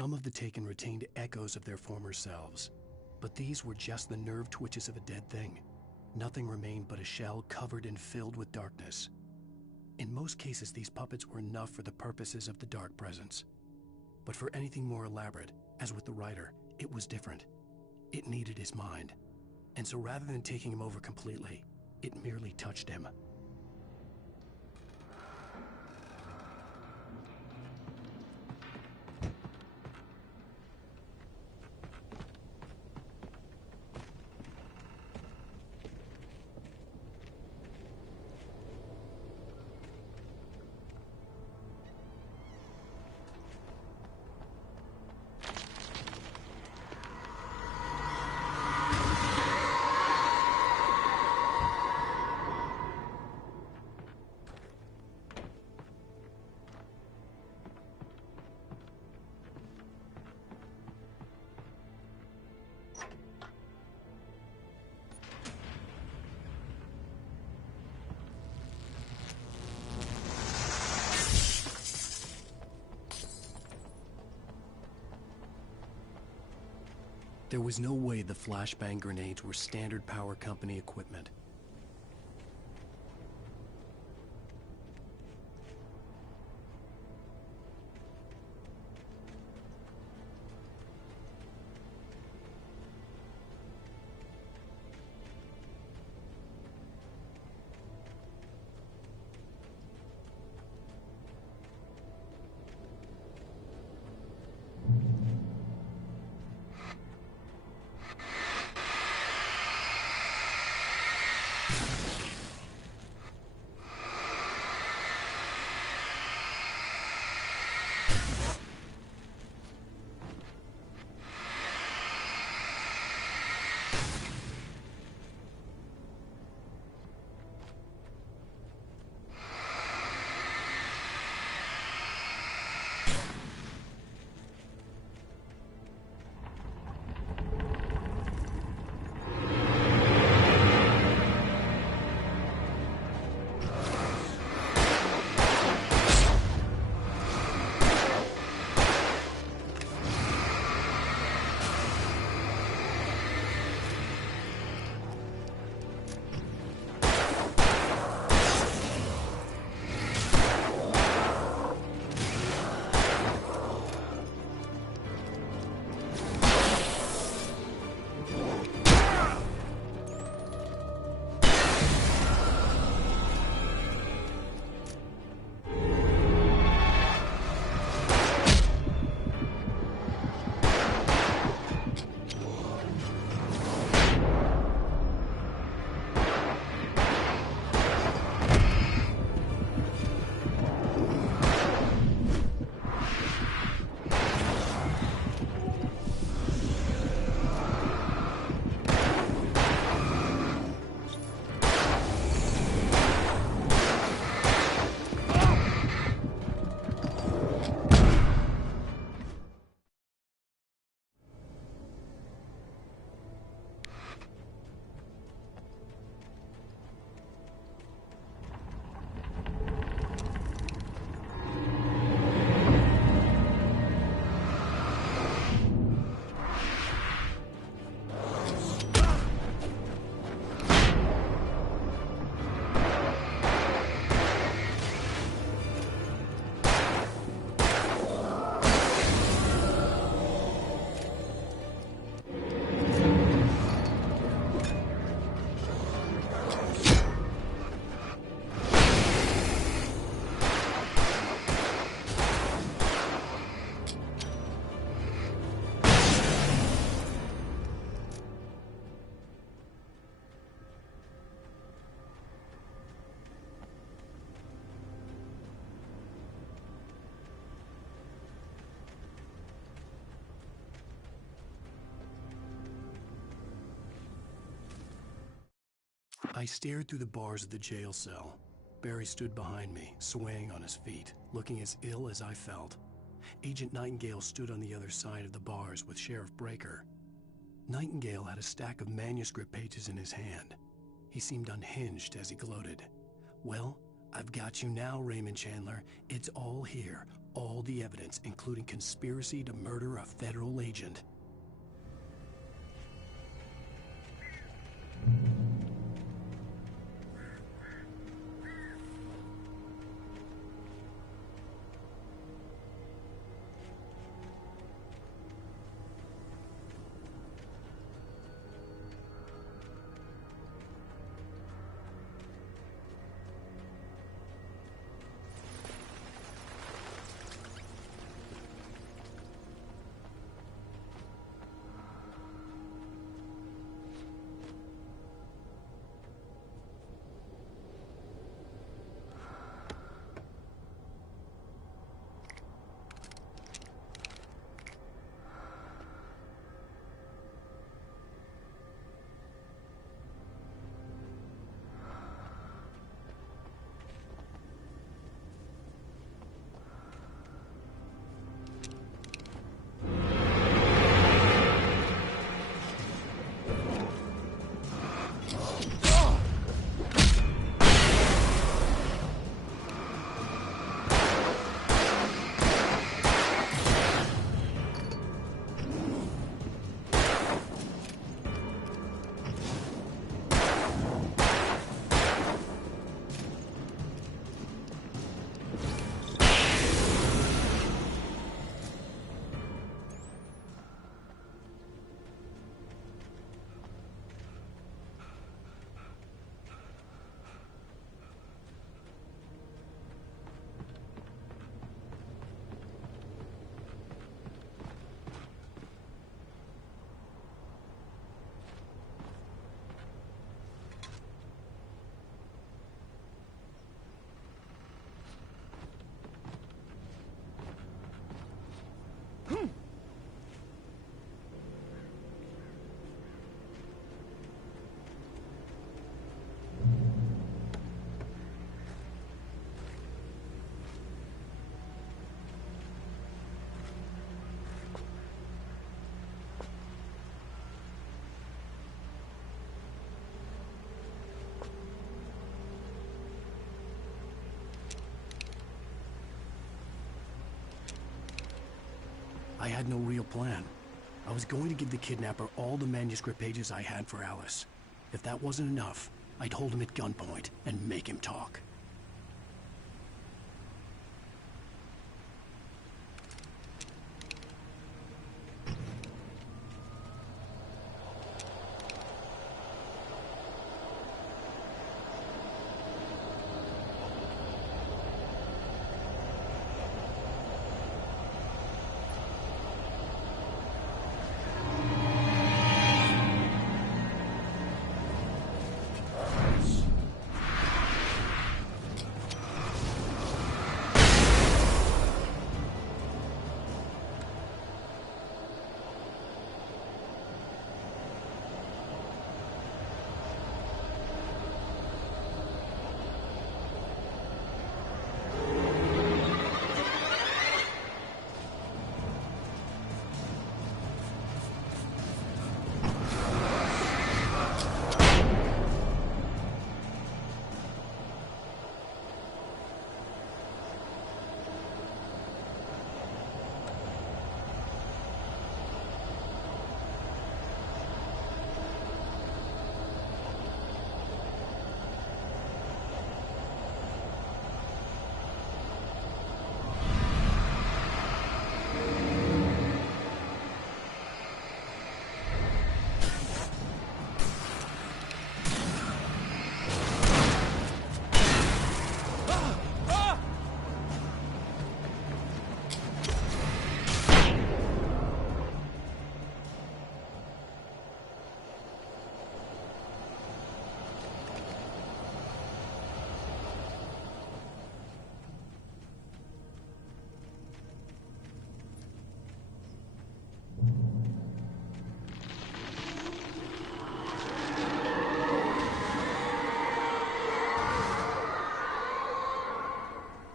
Some of the Taken retained echoes of their former selves, but these were just the nerve twitches of a dead thing. Nothing remained but a shell covered and filled with darkness. In most cases, these puppets were enough for the purposes of the Dark Presence. But for anything more elaborate, as with the writer, it was different. It needed his mind. And so rather than taking him over completely, it merely touched him. There was no way the flashbang grenades were Standard Power Company equipment. I stared through the bars of the jail cell. Barry stood behind me, swaying on his feet, looking as ill as I felt. Agent Nightingale stood on the other side of the bars with Sheriff Breaker. Nightingale had a stack of manuscript pages in his hand. He seemed unhinged as he gloated. "Well, I've got you now, Raymond Chandler. It's all here, all the evidence, including conspiracy to murder a federal agent. I had no real plan. I was going to give the kidnapper all the manuscript pages I had for Alice. If that wasn't enough, I'd hold him at gunpoint and make him talk.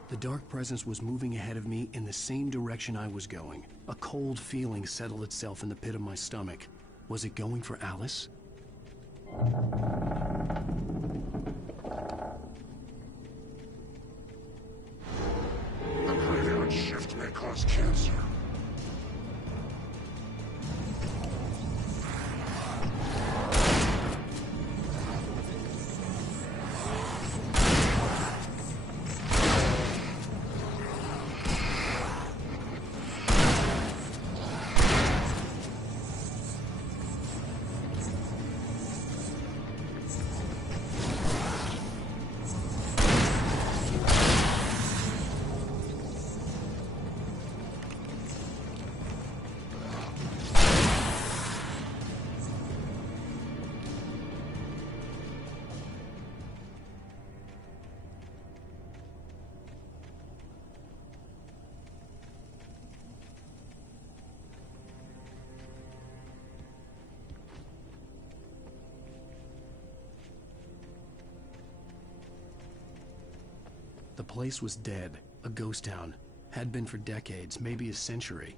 The dark presence was moving ahead of me in the same direction I was going. A cold feeling settled itself in the pit of my stomach. Was it going for Alice? The graveyard shift has cancer. The place was dead, a ghost town. Had been for decades, maybe a century.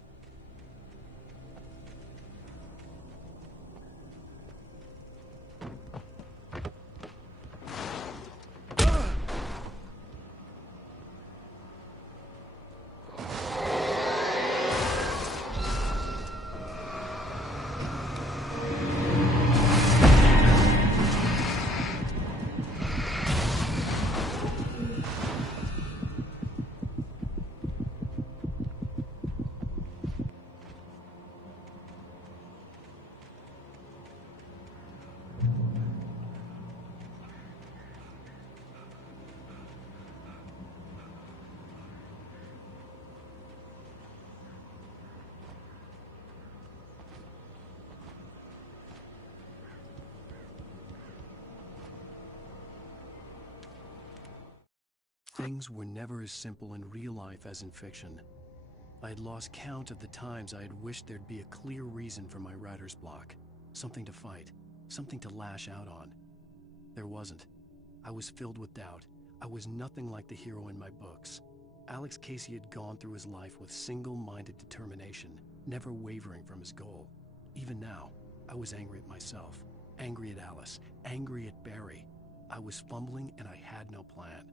Things were never as simple in real life as in fiction. I had lost count of the times I had wished there'd be a clear reason for my writer's block. Something to fight, something to lash out on. There wasn't. I was filled with doubt. I was nothing like the hero in my books. Alex Casey had gone through his life with single-minded determination, never wavering from his goal. Even now, I was angry at myself, angry at Alice, angry at Barry. I was fumbling and I had no plan.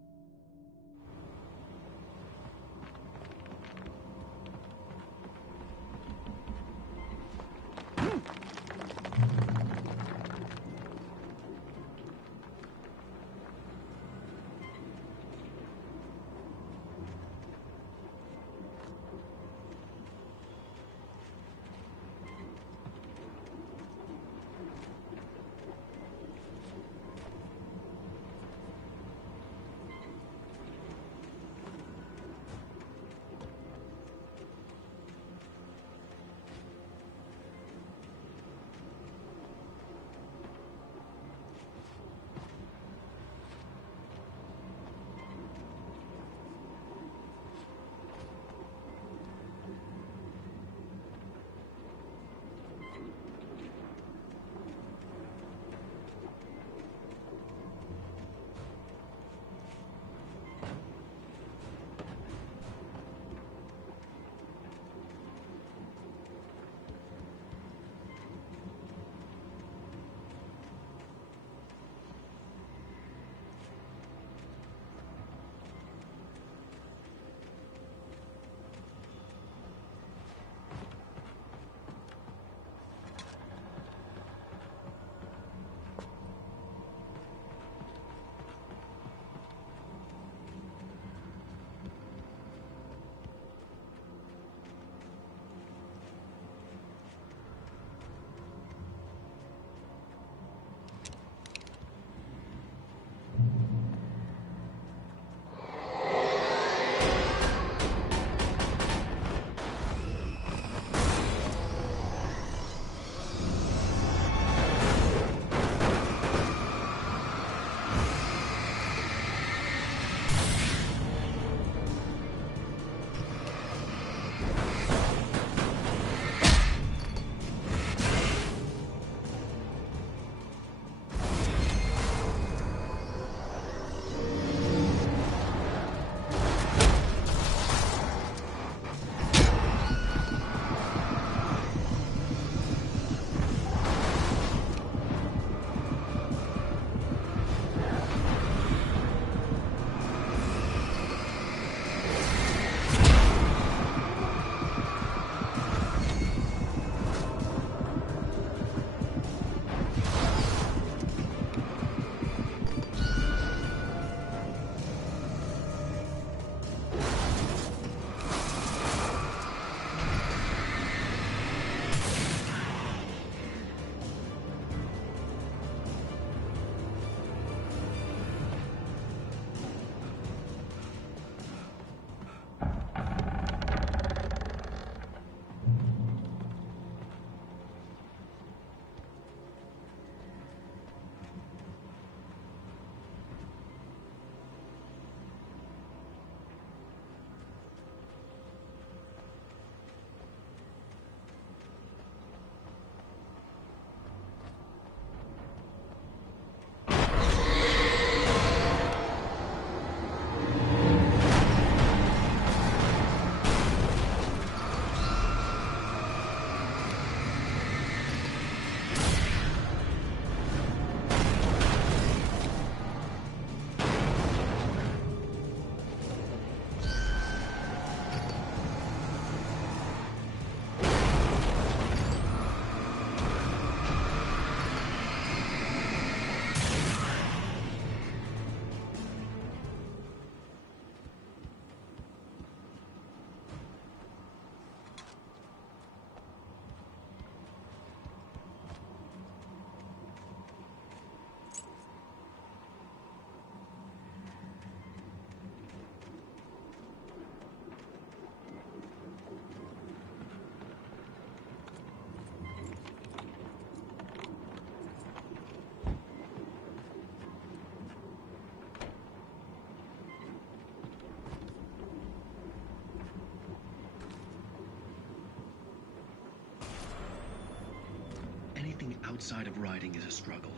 outside of riding is a struggle.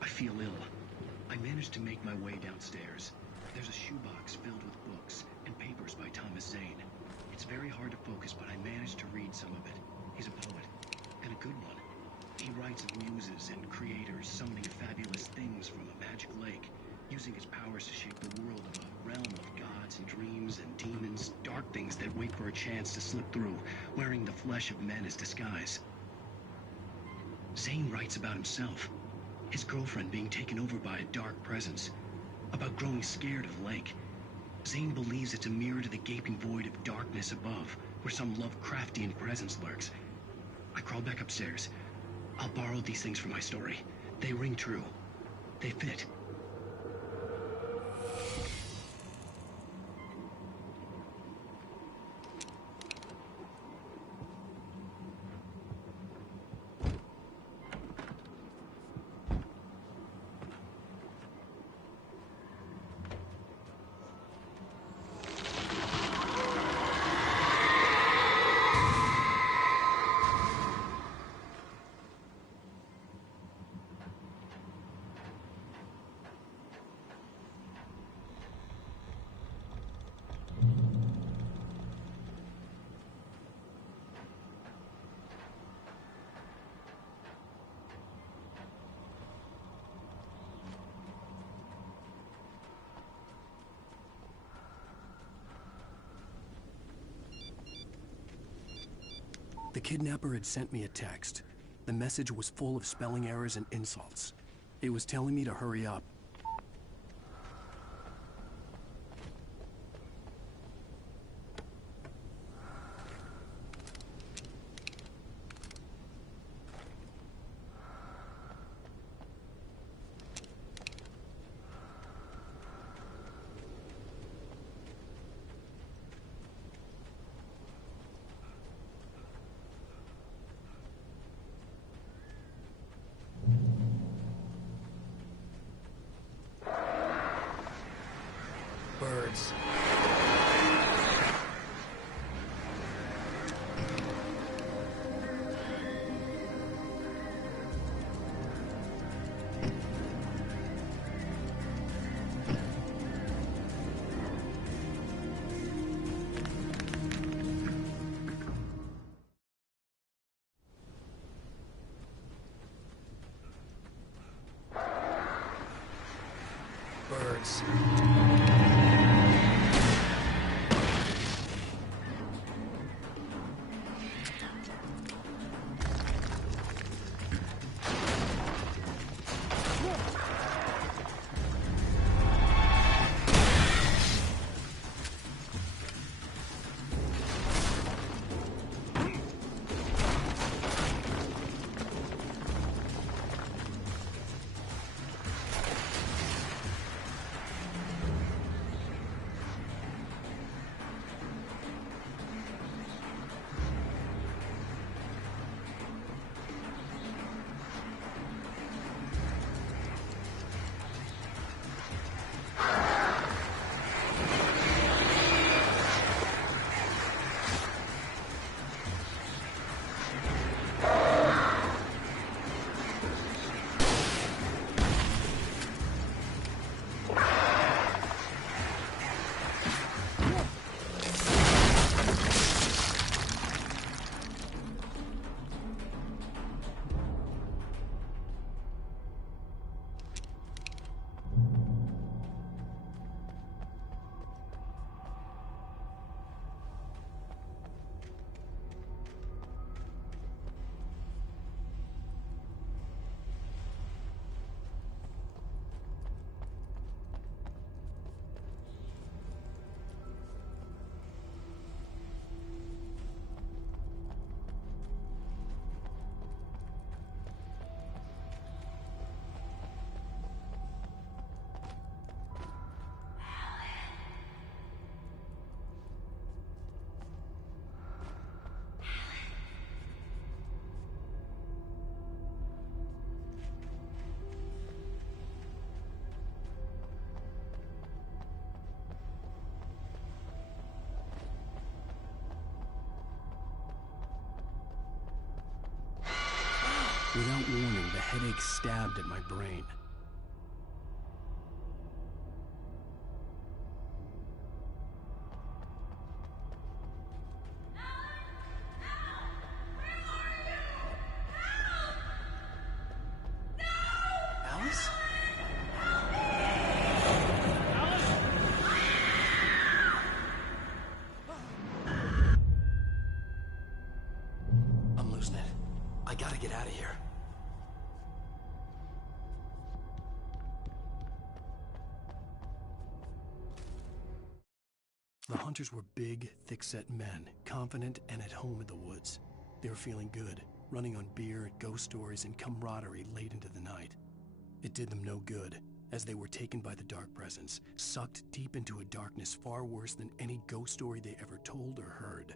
I feel ill. I managed to make my way downstairs. There's a shoebox filled with books and papers by Thomas Zane. It's very hard to focus, but I managed to read some of it. He's a poet, and a good one. He writes of muses and creators summoning fabulous things from a magic lake, using his powers to shape the world of a realm of gods and dreams and demons, dark things that wait for a chance to slip through, wearing the flesh of men as disguise. Zane writes about himself, his girlfriend being taken over by a dark presence, about growing scared of the lake. Zane believes it's a mirror to the gaping void of darkness above, where some Lovecraftian presence lurks. I crawl back upstairs. I'll borrow these things for my story. They ring true. They fit. The kidnapper had sent me a text. The message was full of spelling errors and insults. It was telling me to hurry up. Birds. Birds. Without warning, the headache stabbed at my brain. Alice? I'm losing it. I gotta get out of here. The hunters were big, thick-set men, confident and at home in the woods. They were feeling good, running on beer, ghost stories, and camaraderie late into the night. It did them no good, as they were taken by the dark presence, sucked deep into a darkness far worse than any ghost story they ever told or heard.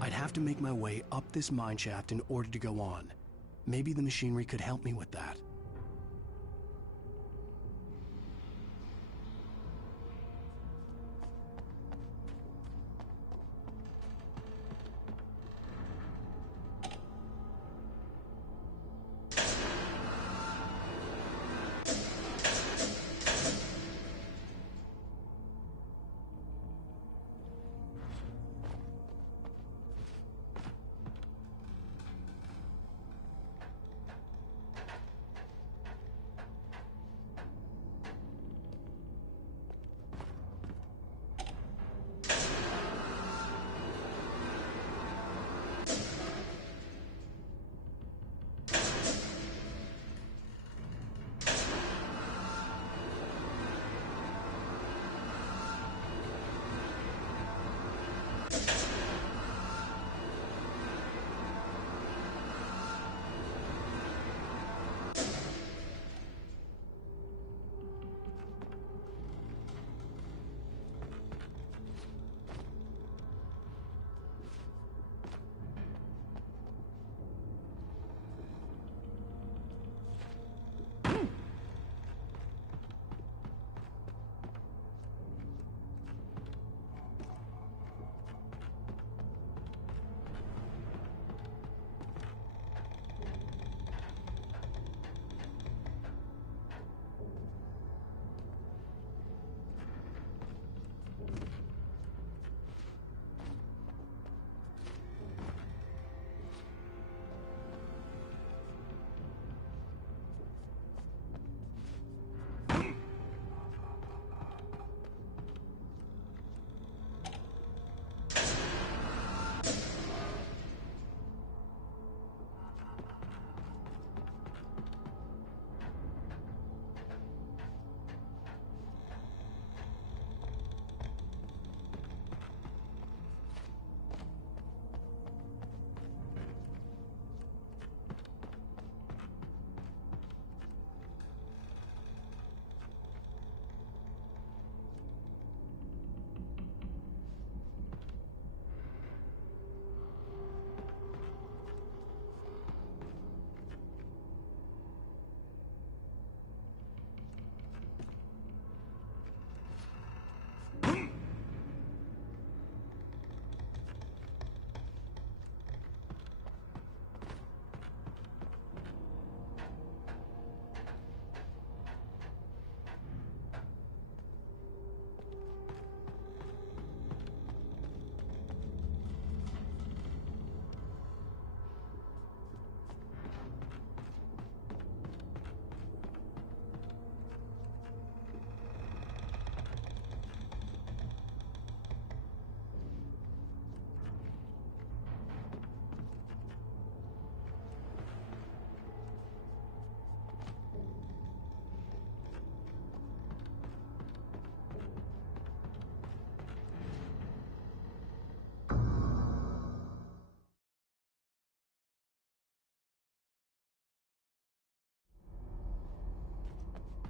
I'd have to make my way up this mineshaft in order to go on. Maybe the machinery could help me with that.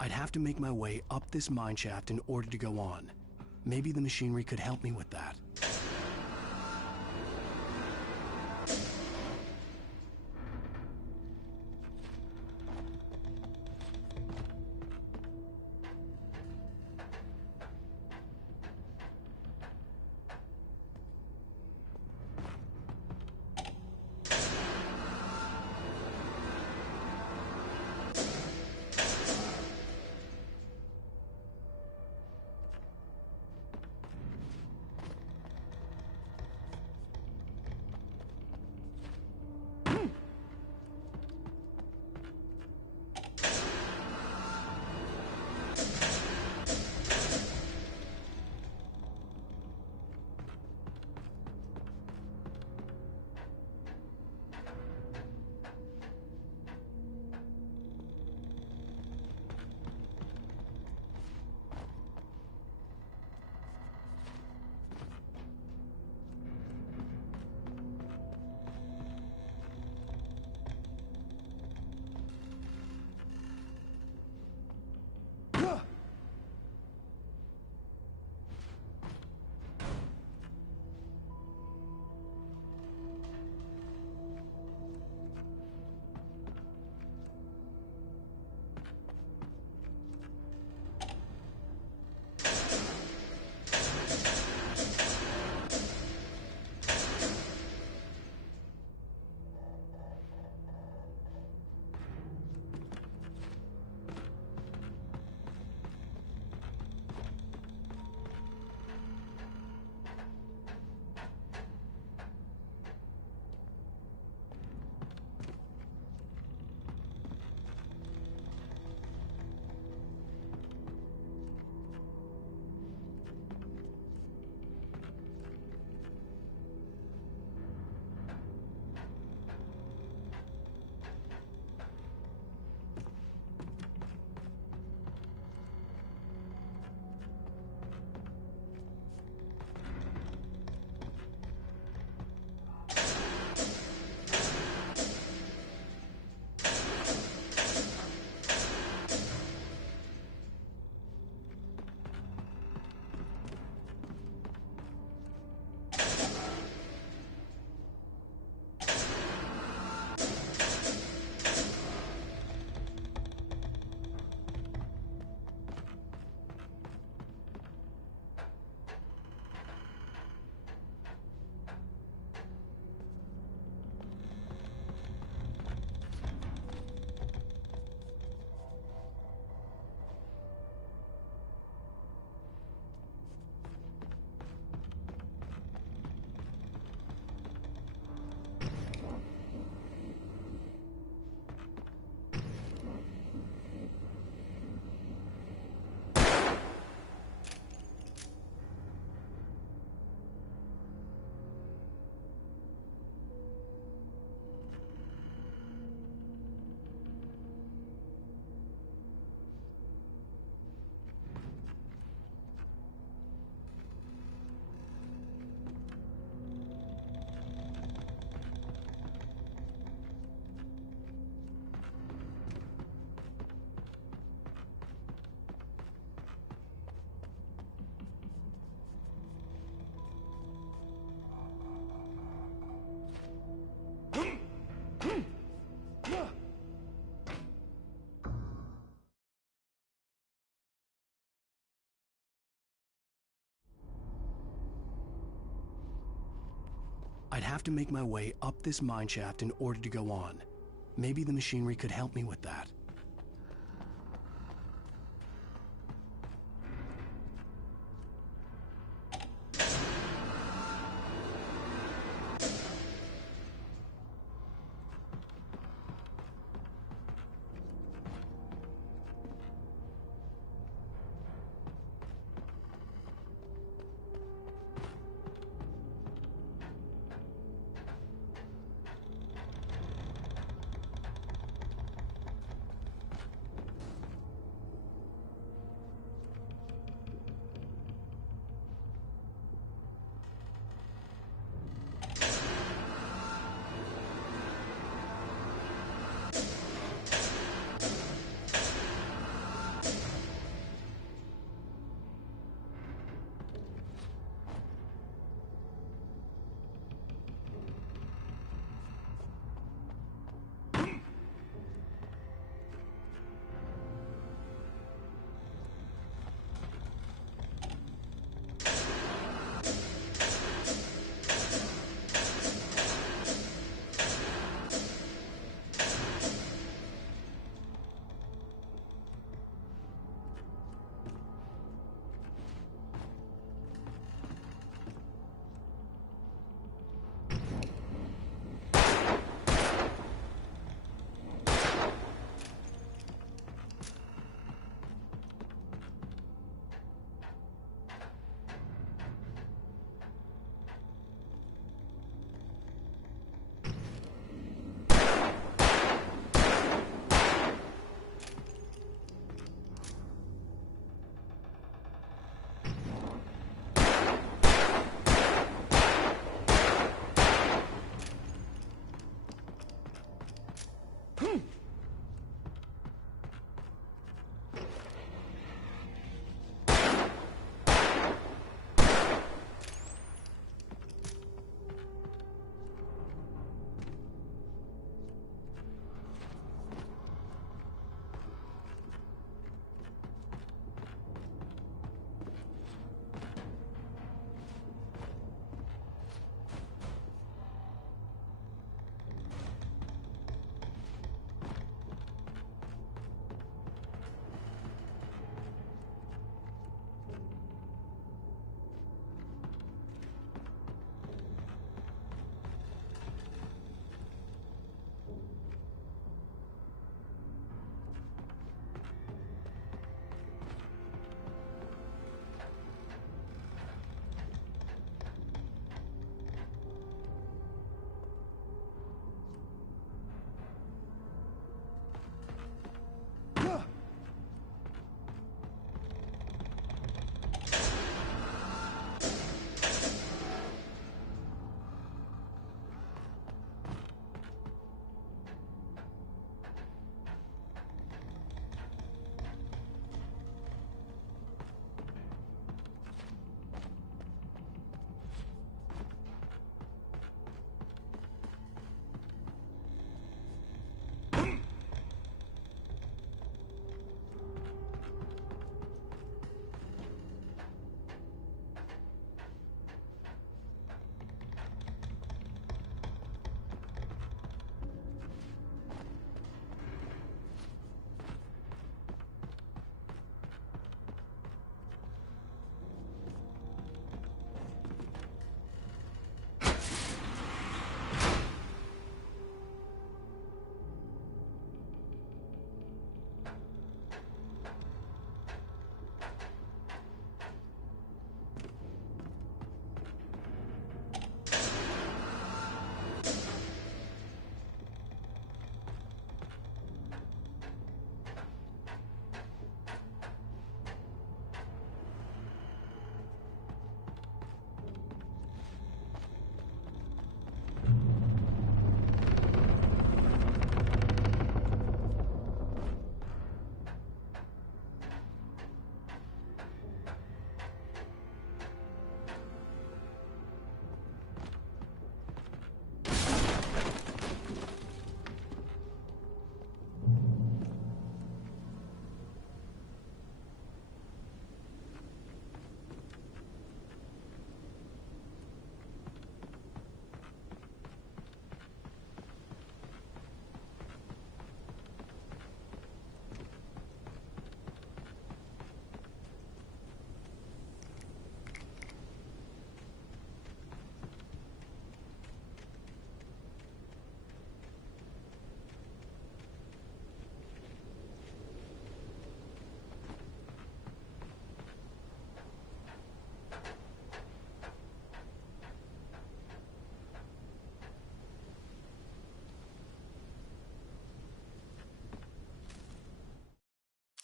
I'd have to make my way up this mine shaft in order to go on. Maybe the machinery could help me with that. I'd have to make my way up this mine shaft in order to go on. Maybe the machinery could help me with that.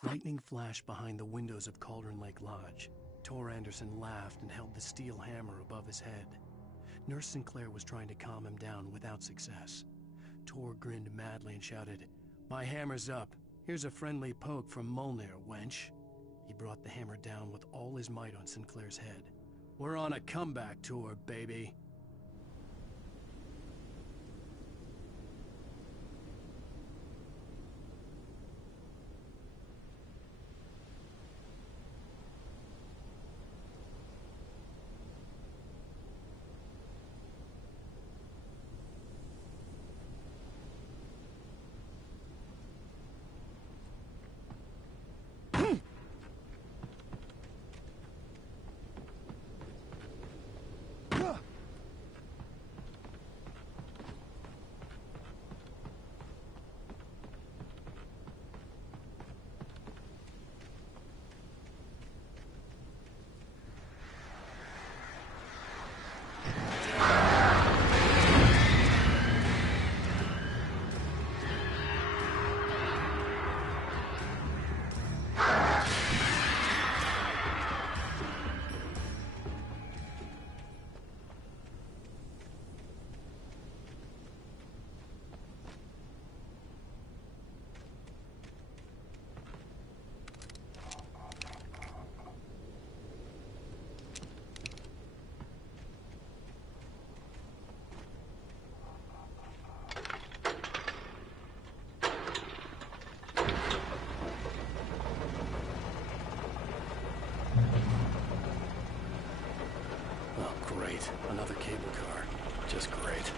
Lightning flashed behind the windows of Cauldron Lake Lodge. Tor Anderson laughed and held the steel hammer above his head. Nurse Sinclair was trying to calm him down without success. Tor grinned madly and shouted, "My hammer's up. Here's a friendly poke from Molnir, wench." He brought the hammer down with all his might on Sinclair's head. "We're on a comeback tour, baby." Great. Another cable car. Just great.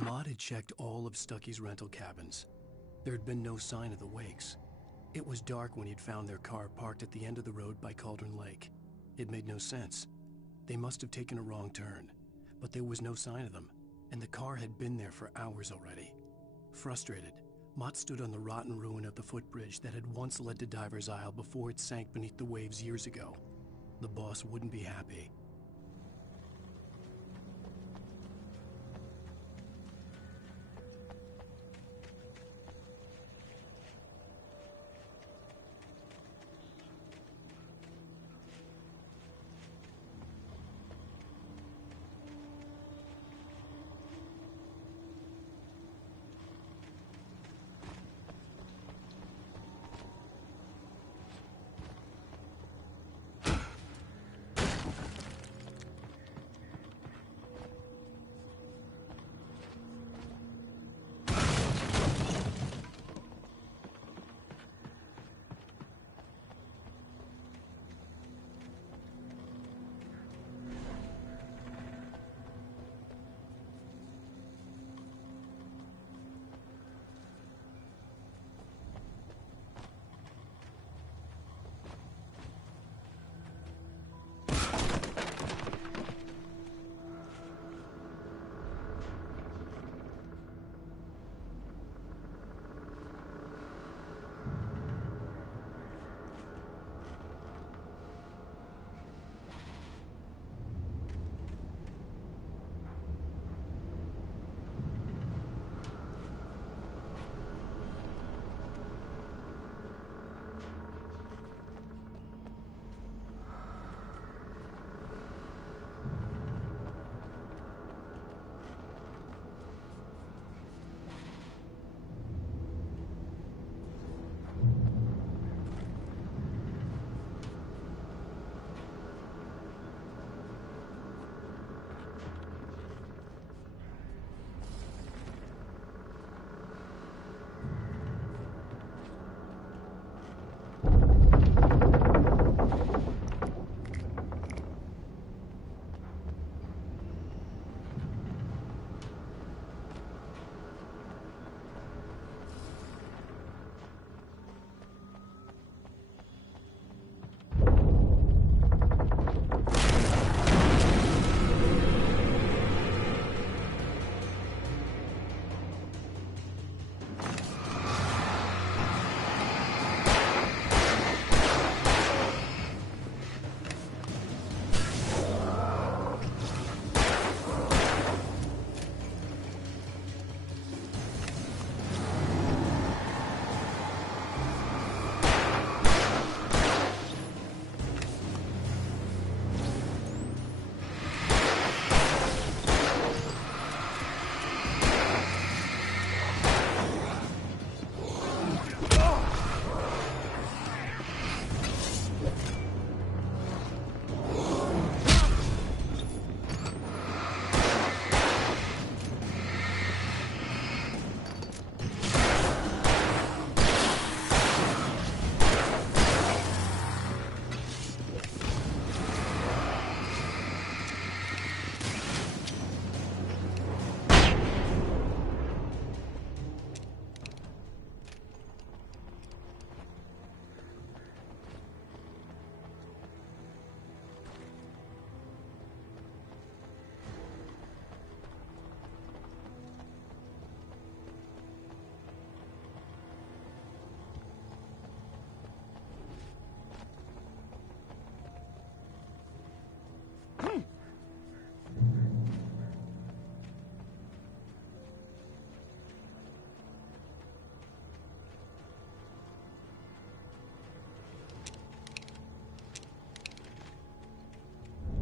Maud had checked all of Stucky's rental cabins. There had been no sign of the Wakes. It was dark when he'd found their car parked at the end of the road by Cauldron Lake. It made no sense. They must have taken a wrong turn, but there was no sign of them, and the car had been there for hours already. Frustrated, Mott stood on the rotten ruin of the footbridge that had once led to Diver's Isle before it sank beneath the waves years ago. The boss wouldn't be happy.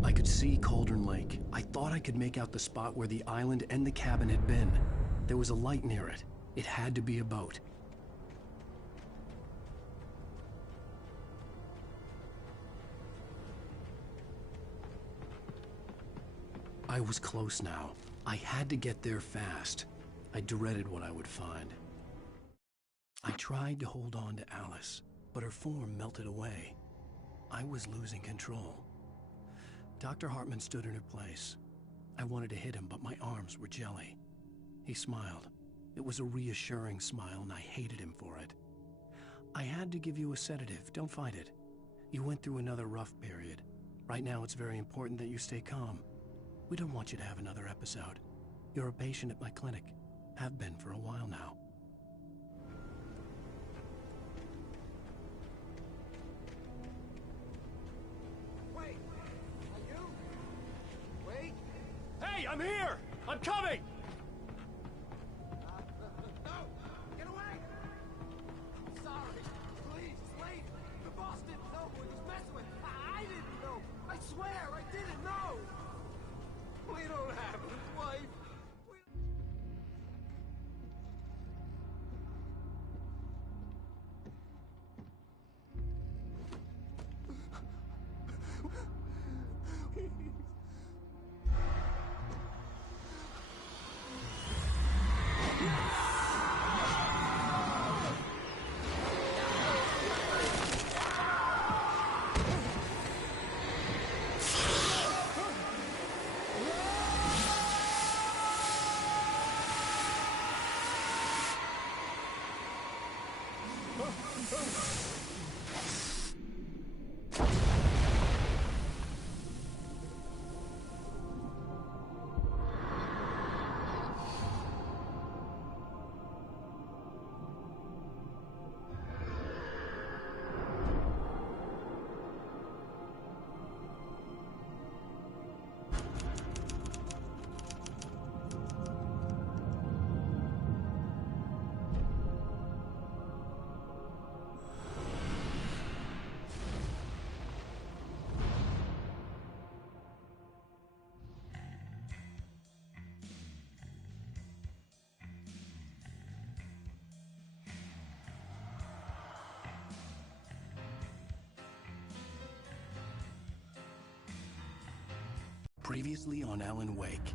I could see Cauldron Lake. I thought I could make out the spot where the island and the cabin had been. There was a light near it. It had to be a boat. I was close now. I had to get there fast. I dreaded what I would find. I tried to hold on to Alice, but her form melted away. I was losing control. Dr. Hartman stood in her place. I wanted to hit him, but my arms were jelly. He smiled. It was a reassuring smile, and I hated him for it. I had to give you a sedative. Don't fight it. You went through another rough period. Right now, it's very important that you stay calm. We don't want you to have another episode. You're a patient at my clinic. Have been for a while now. Wait! Are you? Wait! Hey, I'm here! I'm coming! No! Get away! Sorry. Please, it's late. The boss didn't know who he was messing with. I didn't know. I swear, I didn't know. We don't have his wife. Previously on Alan Wake,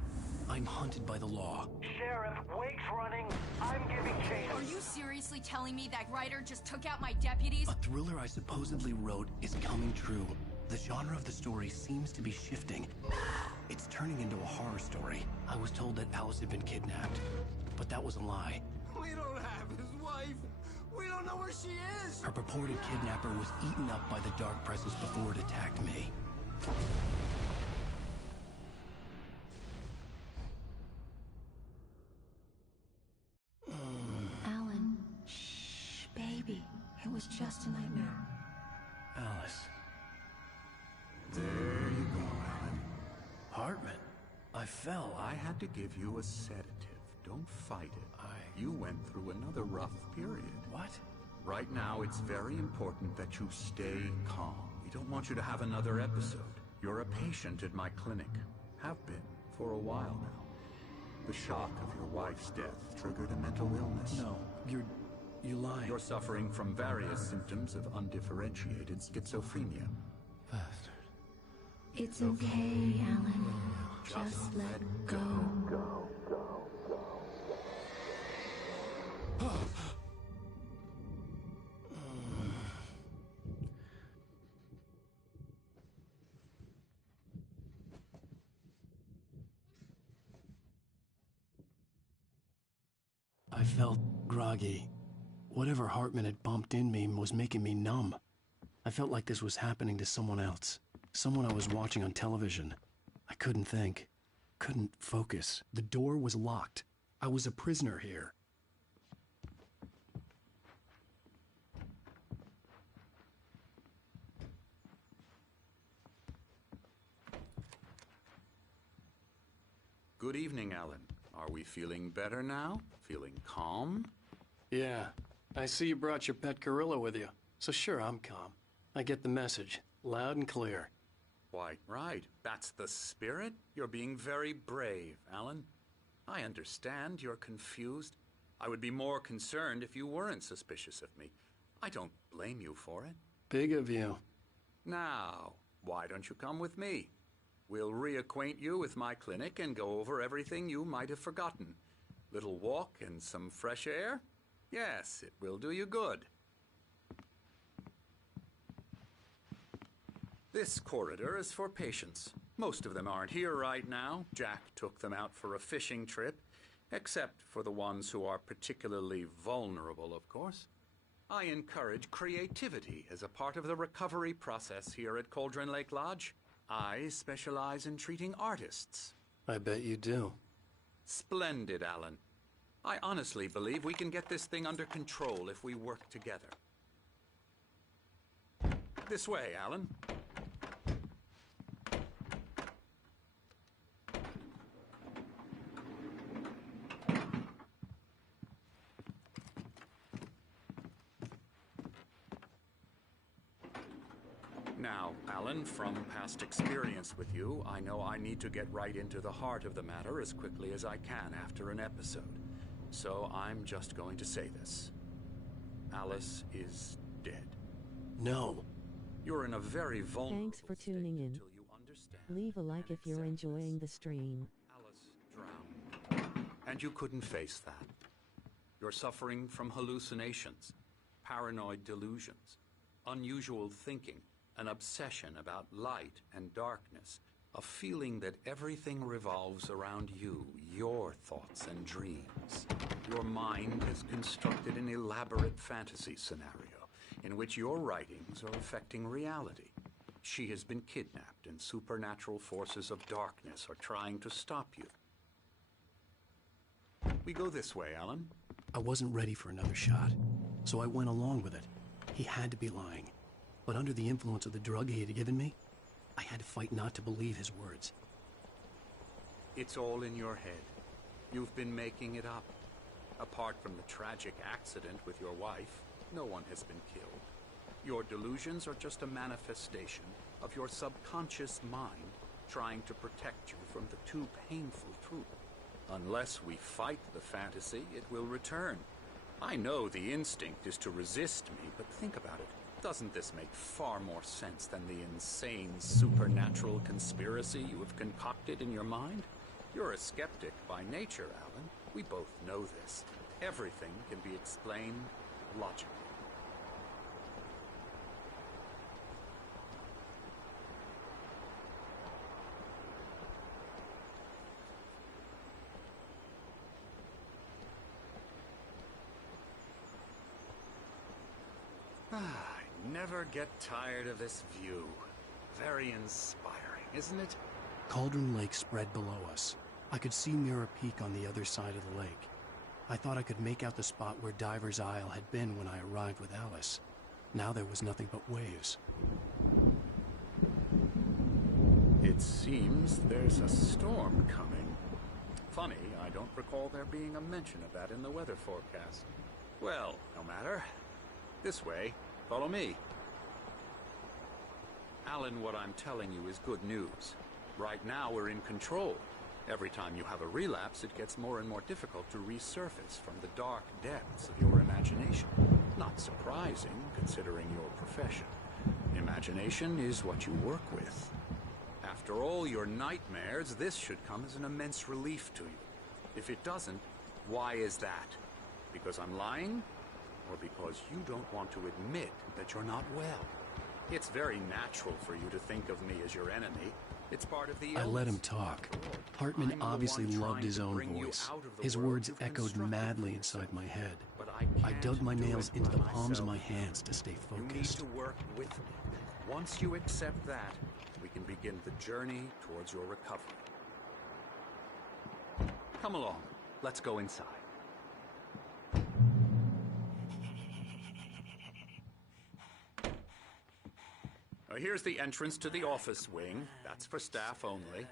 I'm hunted by the law. Sheriff, Wake's running. I'm giving chase. Are you seriously telling me that Ryder just took out my deputies? A thriller I supposedly wrote is coming true. The genre of the story seems to be shifting. It's turning into a horror story. I was told that Alice had been kidnapped, but that was a lie. We don't have his wife. We don't know where she is. Her purported kidnapper was eaten up by the dark presence before it attacked me. Alan, shh, baby. It was just a nightmare. Alice. There you go, Alan. Hartman. I fell. I had to give you a sedative. Don't fight it. You went through another rough period. What? Right now, it's very important that you stay calm. We don't want you to have another episode. You're a patient at my clinic. Have been for a while now. The shock of your wife's death triggered a mental illness. No, you lied. You're suffering from various symptoms of undifferentiated schizophrenia. Bastard. It's okay, Alan. Just let go. I felt groggy. Whatever Hartman had bumped in me was making me numb. I felt like this was happening to someone else. Someone I was watching on television. I couldn't think. Couldn't focus. The door was locked. I was a prisoner here. Good evening, Alan. Are we feeling better now? Feeling calm? Yeah. I see you brought your pet gorilla with you. So sure, I'm calm. I get the message. Loud and clear. Why, right. That's the spirit. You're being very brave, Alan. I understand you're confused. I would be more concerned if you weren't suspicious of me. I don't blame you for it. Big of you. Now, why don't you come with me? We'll reacquaint you with my clinic and go over everything you might have forgotten. Little walk and some fresh air? Yes, it will do you good. This corridor is for patients. Most of them aren't here right now. Jack took them out for a fishing trip, Except for the ones who are particularly vulnerable, of course. I encourage creativity as a part of the recovery process here at Cauldron Lake Lodge. I specialize in treating artists. I bet you do. Splendid, Alan. I honestly believe we can get this thing under control if we work together. This way, Alan. Now, Alan, from past experience with you, I know I need to get right into the heart of the matter as quickly as I can after an episode. So I'm just going to say this. Alice is dead. No. You're in a very vulnerable Thanks for tuning in. until you understand. Leave a like if you're enjoying the stream. Alice drowned. And you couldn't face that. You're suffering from hallucinations, paranoid delusions, unusual thinking, an obsession about light and darkness, a feeling that everything revolves around you, your thoughts and dreams. Your mind has constructed an elaborate fantasy scenario in which your writings are affecting reality. She has been kidnapped and supernatural forces of darkness are trying to stop you. We go this way, Alan. I wasn't ready for another shot, so I went along with it. He had to be lying. But under the influence of the drug he had given me, I had to fight not to believe his words. It's all in your head. You've been making it up. Apart from the tragic accident with your wife, no one has been killed. Your delusions are just a manifestation of your subconscious mind trying to protect you from the too painful truth. Unless we fight the fantasy, it will return. I know the instinct is to resist me, but think about it. Doesn't this make far more sense than the insane supernatural conspiracy you have concocted in your mind? You're a skeptic by nature, Alan. We both know this. Everything can be explained logically. I never get tired of this view. Very inspiring, isn't it? Cauldron Lake spread below us. I could see Mirror Peak on the other side of the lake. I thought I could make out the spot where Diver's Isle had been when I arrived with Alice. Now there was nothing but waves. It seems there's a storm coming. Funny, I don't recall there being a mention of that in the weather forecast. Well, no matter. This way. Follow me. Alan, what I'm telling you is good news. Right now we're in control. Every time you have a relapse, it gets more and more difficult to resurface from the dark depths of your imagination. Not surprising, considering your profession. Imagination is what you work with. After all your nightmares, this should come as an immense relief to you. If it doesn't, why is that? Because I'm lying? Or because you don't want to admit that you're not well? It's very natural for you to think of me as your enemy. It's part of the illness. I let him talk. Hartman obviously loved his own voice. His words echoed madly inside my head. I dug my nails into the palms of my hands to stay You need focused. to work with me. Once you accept that, we can begin the journey towards your recovery. Come along. Let's go inside. Here's the entrance to the office wing. That's for staff only.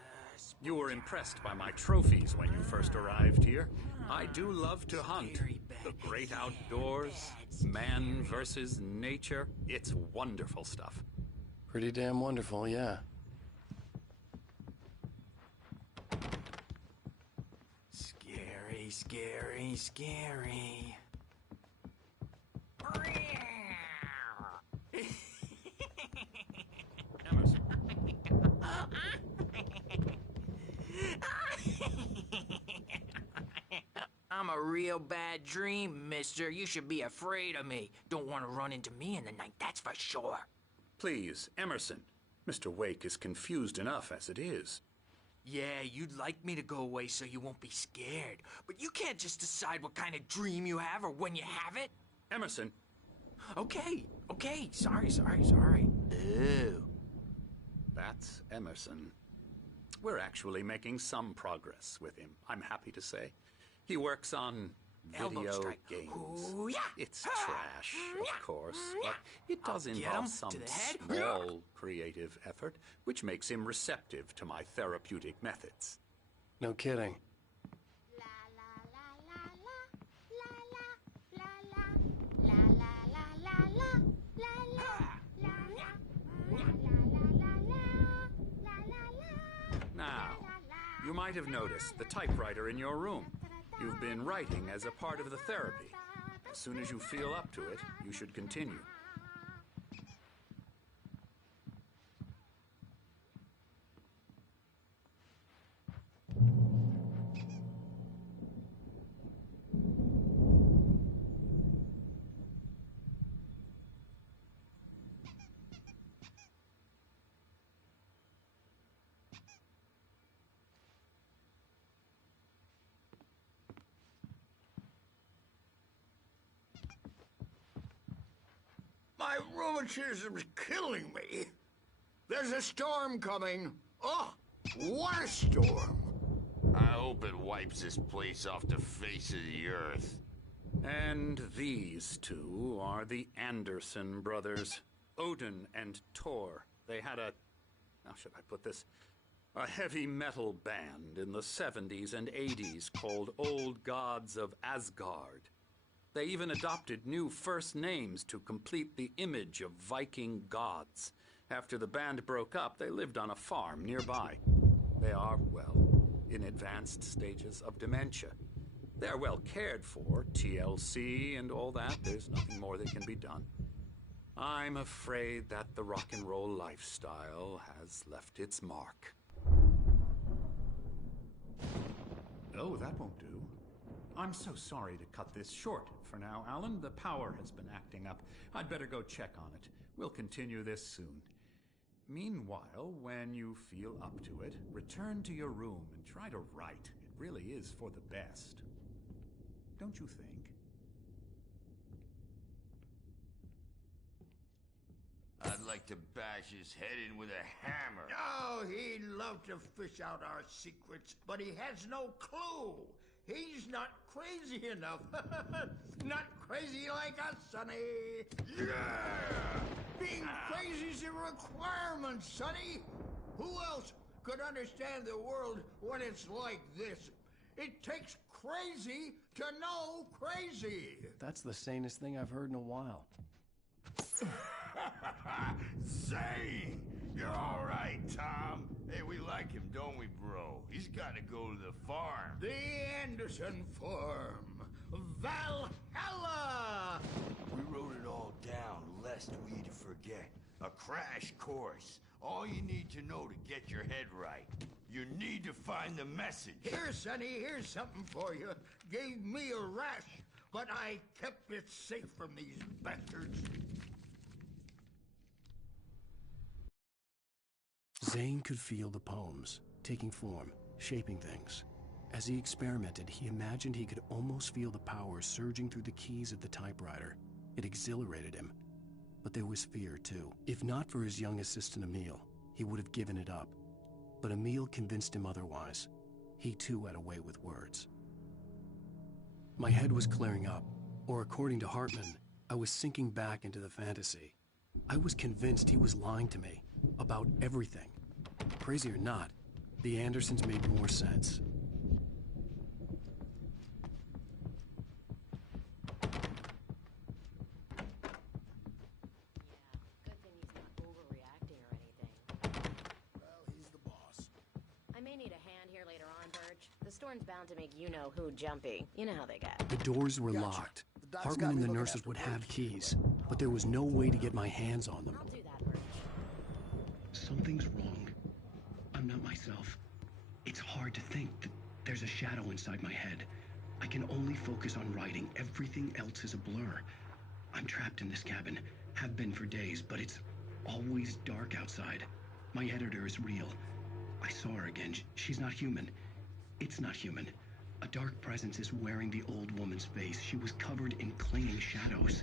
You were impressed by my trophies when you first arrived here. I do love to hunt. The great outdoors, man versus nature. It's wonderful stuff. Pretty damn wonderful, yeah. Scary, scary, scary. Emerson. I'm a real bad dream, mister. You should be afraid of me. Don't want to run into me in the night, that's for sure. Please, Emerson. Mr. Wake is confused enough as it is. Yeah, you'd like me to go away so you won't be scared. But you can't just decide what kind of dream you have or when you have it. Emerson. Okay. Sorry. Ew. That's Emerson. We're actually making some progress with him, I'm happy to say. He works on Elbow video strike. games. Ooh, yeah. It's trash, of course, but it does I'll get involve him some to the head. small creative effort, which makes him receptive to my therapeutic methods. No kidding. Now, you might have noticed the typewriter in your room. You've been writing as a part of the therapy. As soon as you feel up to it, you should continue. My rheumatism's killing me. There's a storm coming. Oh, what a storm. I hope it wipes this place off the face of the earth. And these two are the Anderson brothers, Odin and Tor. They had how should I put this? A heavy metal band in the 70s and 80s called Old Gods of Asgard. They even adopted new first names to complete the image of Viking gods. After the band broke up, they lived on a farm nearby. They are, well, in advanced stages of dementia. They're well cared for, TLC and all that. There's nothing more that can be done. I'm afraid that the rock and roll lifestyle has left its mark. Oh, that won't do. I'm so sorry to cut this short for now, Alan. The power has been acting up. I'd better go check on it. We'll continue this soon. Meanwhile, when you feel up to it, return to your room and try to write. It really is for the best. Don't you think? I'd like to bash his head in with a hammer. Oh, he'd love to fish out our secrets, but he has no clue. He's not crazy enough. Not crazy like us, Sonny. Yeah! Being crazy's a requirement, Sonny. Who else could understand the world when it's like this? It takes crazy to know crazy. That's the sanest thing I've heard in a while. Zane! You're all right, Tom. Hey, we like him, don't we, bro? He's got to go to the farm. The Anderson farm. Valhalla! We wrote it all down, lest we forget. A crash course. All you need to know to get your head right. You need to find the message. Here, Sonny, here's something for you. Gave me a rash, but I kept it safe from these bastards. Zane could feel the poems, taking form, shaping things. As he experimented, he imagined he could almost feel the power surging through the keys of the typewriter. It exhilarated him. But there was fear, too. If not for his young assistant Emil, he would have given it up. But Emil convinced him otherwise. He too had a way with words. My head was clearing up, or according to Hartman, I was sinking back into the fantasy. I was convinced he was lying to me about everything. Crazy or not, the Andersons made more sense. Storm's bound to make you-know-who jumpy. You know how they get. The doors were locked. Hartman and the nurses would have keys, but there was no way to get my hands on them. I'll do that, Birch. Something's wrong. I'm not myself. It's hard to think that there's a shadow inside my head. I can only focus on writing. Everything else is a blur. I'm trapped in this cabin. Have been for days, but it's always dark outside. My editor is real. I saw her again. She's not human. It's not human. A dark presence is wearing the old woman's face. She was covered in clinging shadows.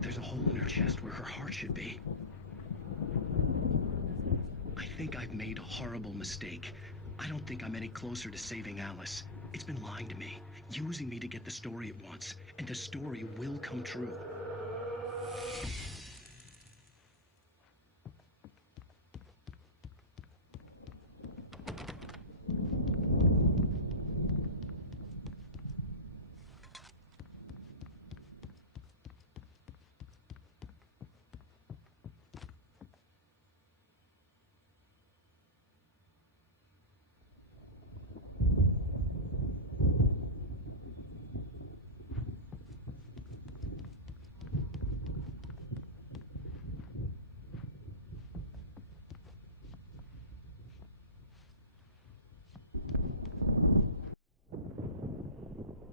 There's a hole in her chest where her heart should be. I think I've made a horrible mistake. I don't think I'm any closer to saving Alice. It's been lying to me, using me to get the story it wants, and the story will come true.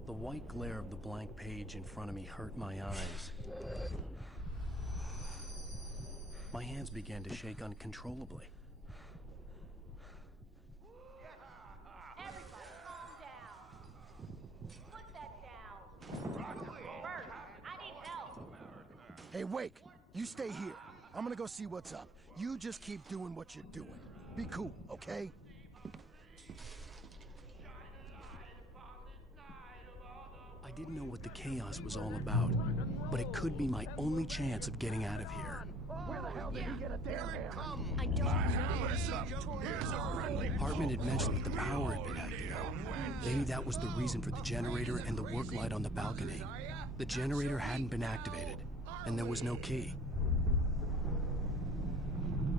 The white glare of the blank page in front of me hurt my eyes. My hands began to shake uncontrollably. Everybody calm down. Put that down. Bert, I need help. Hey, Wake, you stay here. I'm gonna go see what's up. You just keep doing what you're doing. Be cool, okay? I didn't know what the chaos was all about, but it could be my only chance of getting out of here. Where the hell did he get a damn hammer? I don't know. Hartman had mentioned that the power had been activated. Maybe that was the reason for the generator and the work light on the balcony. The generator hadn't been activated, and there was no key.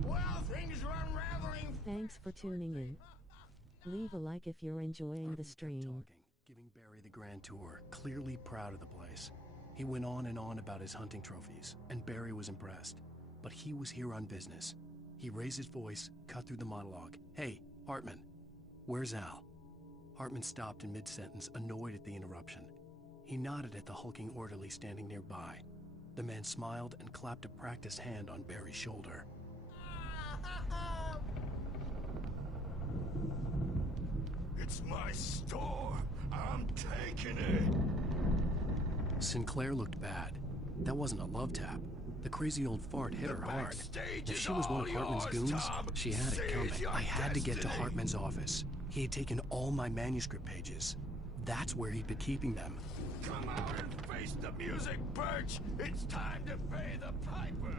Well, things are unraveling. Thanks for tuning in. Leave a like if you're enjoying the stream. Giving Barry the grand tour, clearly proud of the place. He went on and on about his hunting trophies, and Barry was impressed. But he was here on business. He raised his voice, cut through the monologue. Hey, Hartman, where's Al? Hartman stopped in mid-sentence, annoyed at the interruption. He nodded at the hulking orderly standing nearby. The man smiled and clapped a practiced hand on Barry's shoulder. It's my store. I'm taking it. Sinclair looked bad. That wasn't a love tap. The crazy old fart hit her hard. If she was one of Hartman's goons, she had it coming. I had to get to Hartman's office. He had taken all my manuscript pages. That's where he'd been keeping them. Come out and face the music, Birch. It's time to pay the piper.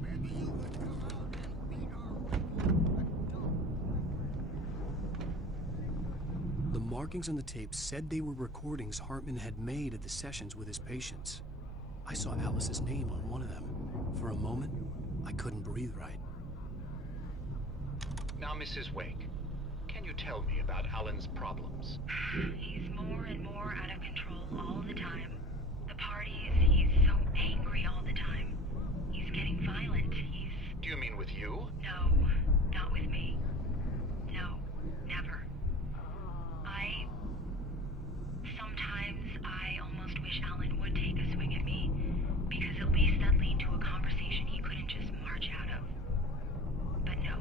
Maybe you would come out and beat our... The markings on the tape said they were recordings Hartman had made at the sessions with his patients. I saw Alice's name on one of them. For a moment, I couldn't breathe right. Now, Mrs. Wake, can you tell me about Alan's problems? He's more and more out of control all the time. The parties, he's so angry all the time. He's getting violent. Do you mean with you? No, not with me. No, never. Sometimes I almost wish Alan would take a swing at me, because at least that'd lead to a conversation he couldn't just march out of. But no.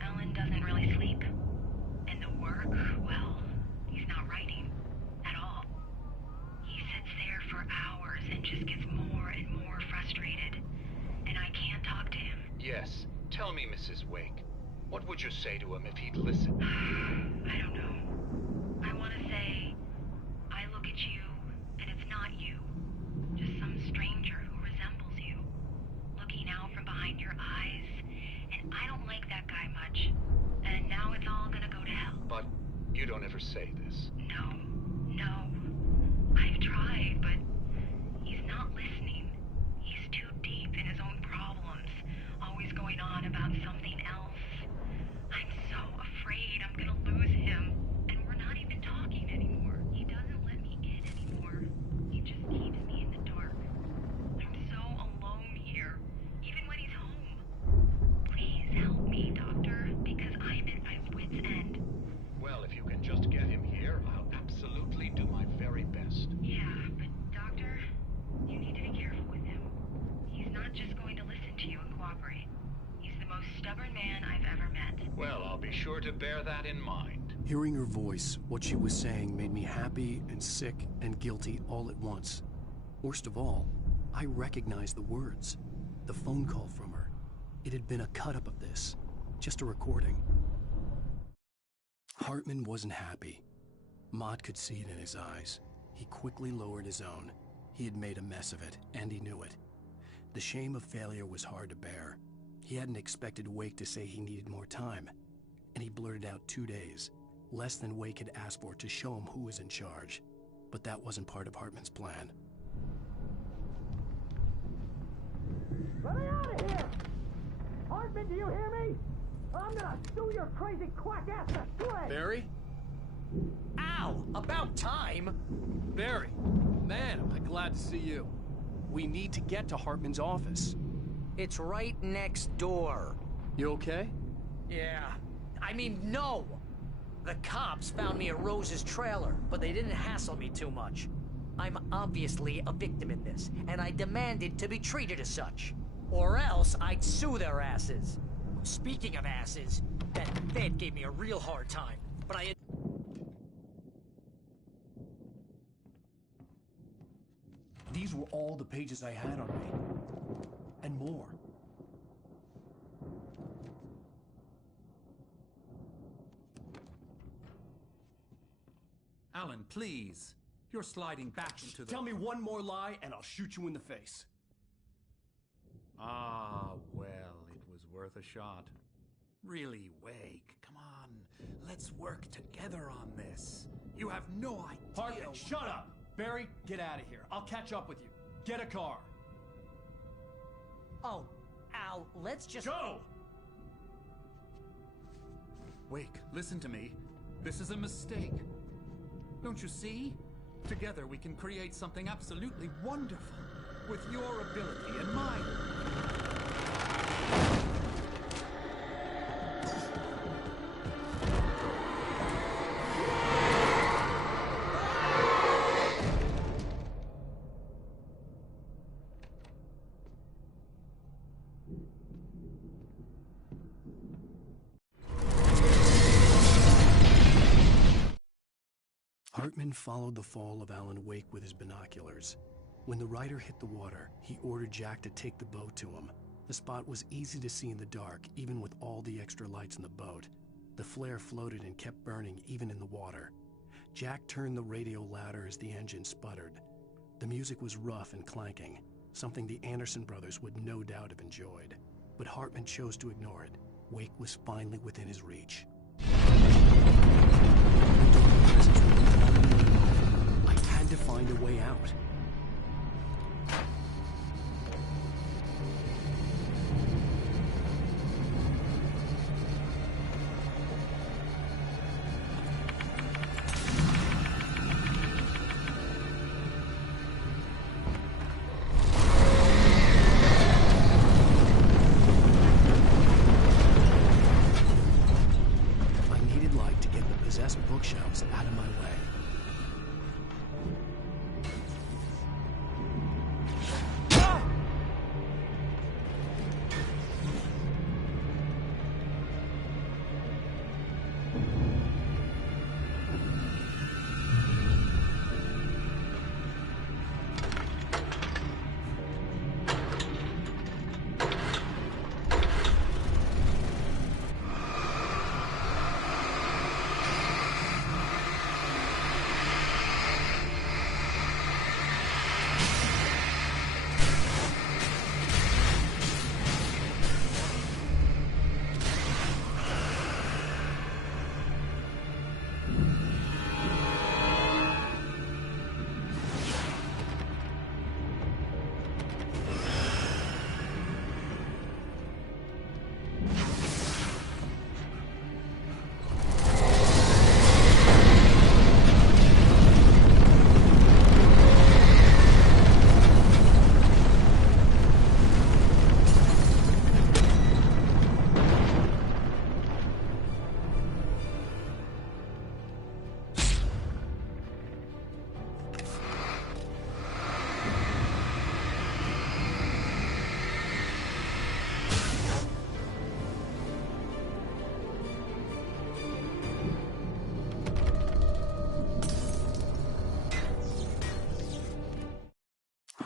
Alan doesn't really sleep. And the work, well, he's not writing at all. He sits there for hours and just gets more and more frustrated. And I can't talk to him. Yes. Tell me, Mrs. Wake. What would you say to him if he'd listen? I don't know. I want to say, I look at you, and it's not you. Just some stranger who resembles you. Looking out from behind your eyes. And I don't like that guy much. And now it's all gonna go to hell. But you don't ever say this. No. I've tried, but he's not listening. He's too deep in his own problems. Always going on about something else. I'm so afraid I'm gonna lose him. And we're not even talking anymore. He doesn't let me in anymore. He just keeps me in the dark. I'm so alone here, even when he's home. Please help me, Doctor, because I'm at my wit's end. Well, if you can just get him here, I'll absolutely do my very best. Yeah, but to bear that in mind. Hearing her voice, what she was saying made me happy and sick and guilty all at once. Worst of all, I recognized the words. The phone call from her. It had been a cut-up of this. Just a recording. Hartman wasn't happy. Mott could see it in his eyes. He quickly lowered his own. He had made a mess of it, and he knew it. The shame of failure was hard to bear. He hadn't expected Wake to say he needed more time, and he blurted out 2 days, less than Wake had asked for, to show him who was in charge. But that wasn't part of Hartman's plan. Let me out of here! Hartman, do you hear me? I'm gonna sue your crazy quack ass to shreds! Barry? Ow! About time! Barry! Man, am I glad to see you. We need to get to Hartman's office. It's right next door. You okay? Yeah. I mean, no! The cops found me at Rose's trailer, but they didn't hassle me too much. I'm obviously a victim in this, and I demanded to be treated as such. Or else I'd sue their asses. Speaking of asses, that Fed gave me a real hard time, but I had... These were all the pages I had on me. And more. Alan, please. You're sliding back into the... Tell me one more lie and I'll shoot you in the face. Ah, well, it was worth a shot. Really, Wake, come on. Let's work together on this. You have no idea... Hartman, shut up! Barry, get out of here. I'll catch up with you. Get a car. Oh, Al, let's just... Go! Wake, listen to me. This is a mistake. Don't you see? Together we can create something absolutely wonderful. With your ability and mine. Hartman followed the fall of Alan Wake with his binoculars. When the rider hit the water, he ordered Jack to take the boat to him. The spot was easy to see in the dark, even with all the extra lights in the boat. The flare floated and kept burning even in the water. Jack turned the radio louder as the engine sputtered. The music was rough and clanking, something the Anderson brothers would no doubt have enjoyed. But Hartman chose to ignore it. Wake was finally within his reach. I had to find a way out. Bookshelves out of my way.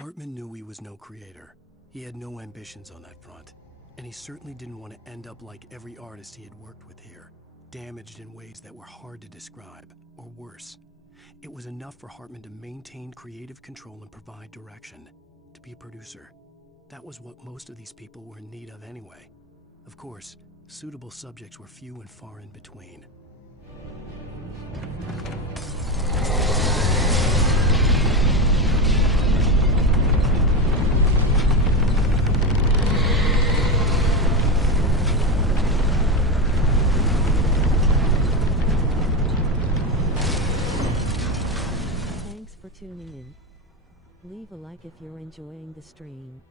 Hartman knew he was no creator. He had no ambitions on that front, and he certainly didn't want to end up like every artist he had worked with here, damaged in ways that were hard to describe, or worse. It was enough for Hartman to maintain creative control and provide direction, to be a producer. That was what most of these people were in need of anyway. Of course, suitable subjects were few and far in between. Thanks for tuning in. Leave a like if you're enjoying the stream.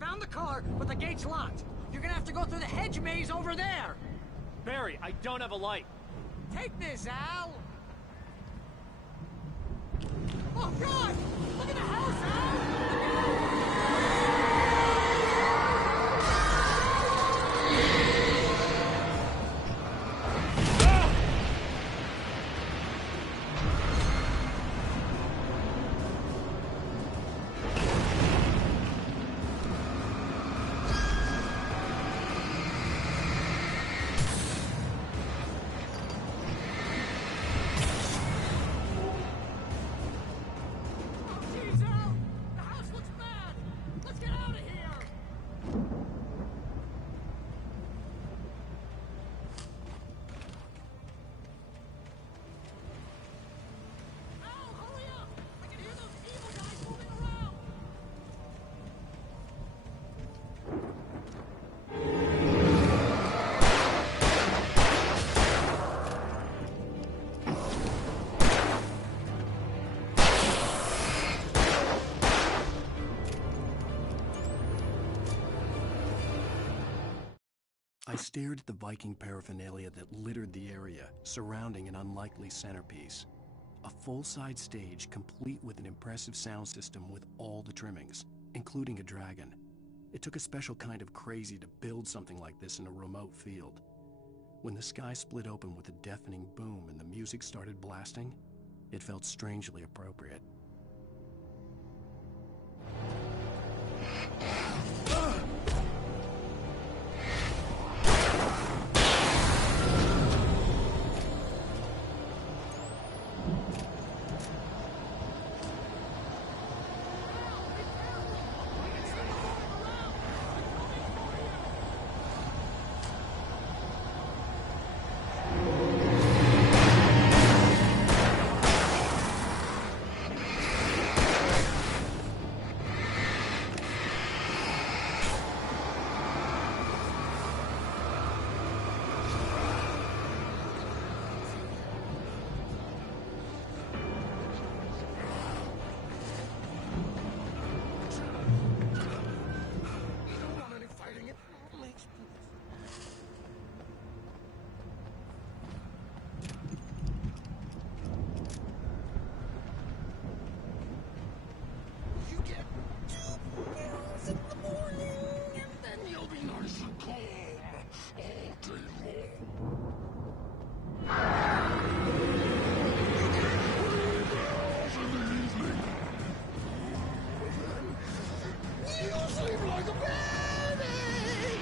Found the car, but the gate's locked. You're gonna have to go through the hedge maze over there. Barry, I don't have a light. Take this, Al. Oh, God! Look at the house, Al! I stared at the Viking paraphernalia that littered the area, surrounding an unlikely centerpiece. A full-size stage complete with an impressive sound system with all the trimmings, including a dragon. It took a special kind of crazy to build something like this in a remote field. When the sky split open with a deafening boom and the music started blasting, it felt strangely appropriate. like a baby!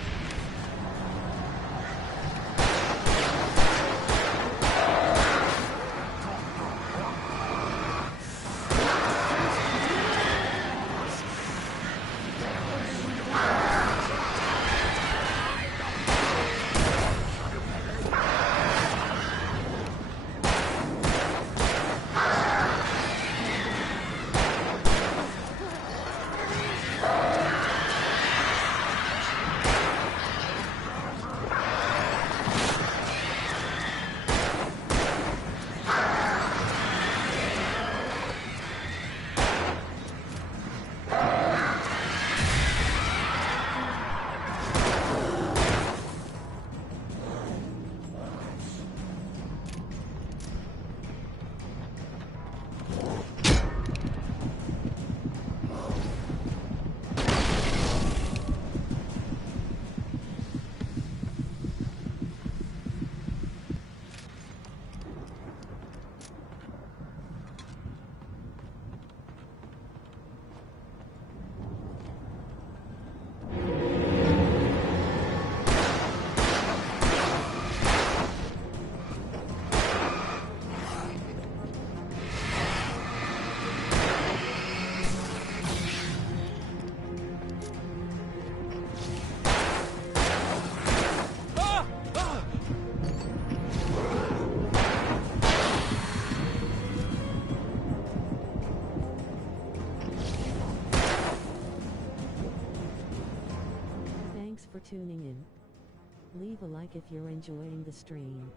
Thanks for tuning in. Leave a like if you're enjoying the stream.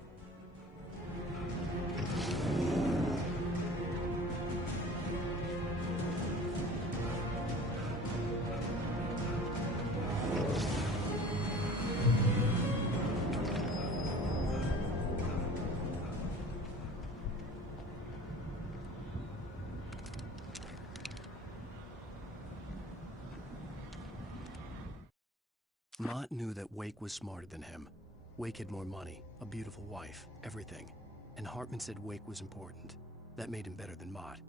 Mott knew that Wake was smarter than him. Wake had more money, a beautiful wife, everything. And Hartman said Wake was important. That made him better than Mott.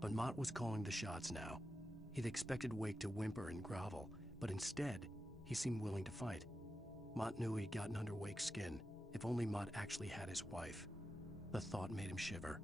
But Mott was calling the shots now. He'd expected Wake to whimper and grovel, but instead, he seemed willing to fight. Mott knew he'd gotten under Wake's skin. If only Mott actually had his wife. The thought made him shiver.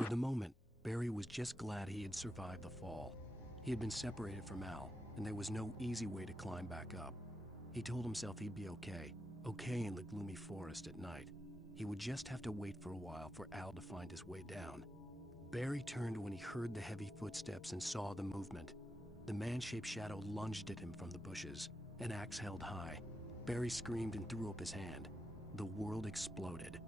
For the moment, Barry was just glad he had survived the fall. He had been separated from Al, and there was no easy way to climb back up. He told himself he'd be okay in the gloomy forest at night. He would just have to wait for a while for Al to find his way down. Barry turned when he heard the heavy footsteps and saw the movement. The man-shaped shadow lunged at him from the bushes, an axe held high. Barry screamed and threw up his hand. The world exploded.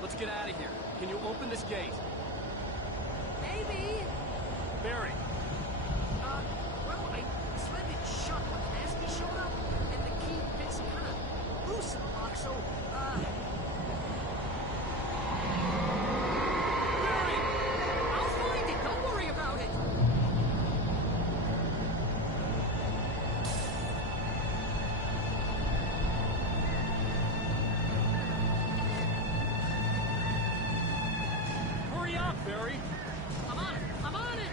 Let's get out of here. Can you open this gate? Maybe. Barry. Well, I slammed it shut when Nasty showed up, and the key fits kind of loose in the lock, so, Barry! I'll find it, don't worry about it! Hurry up, Barry! I'm on it! I'm on it!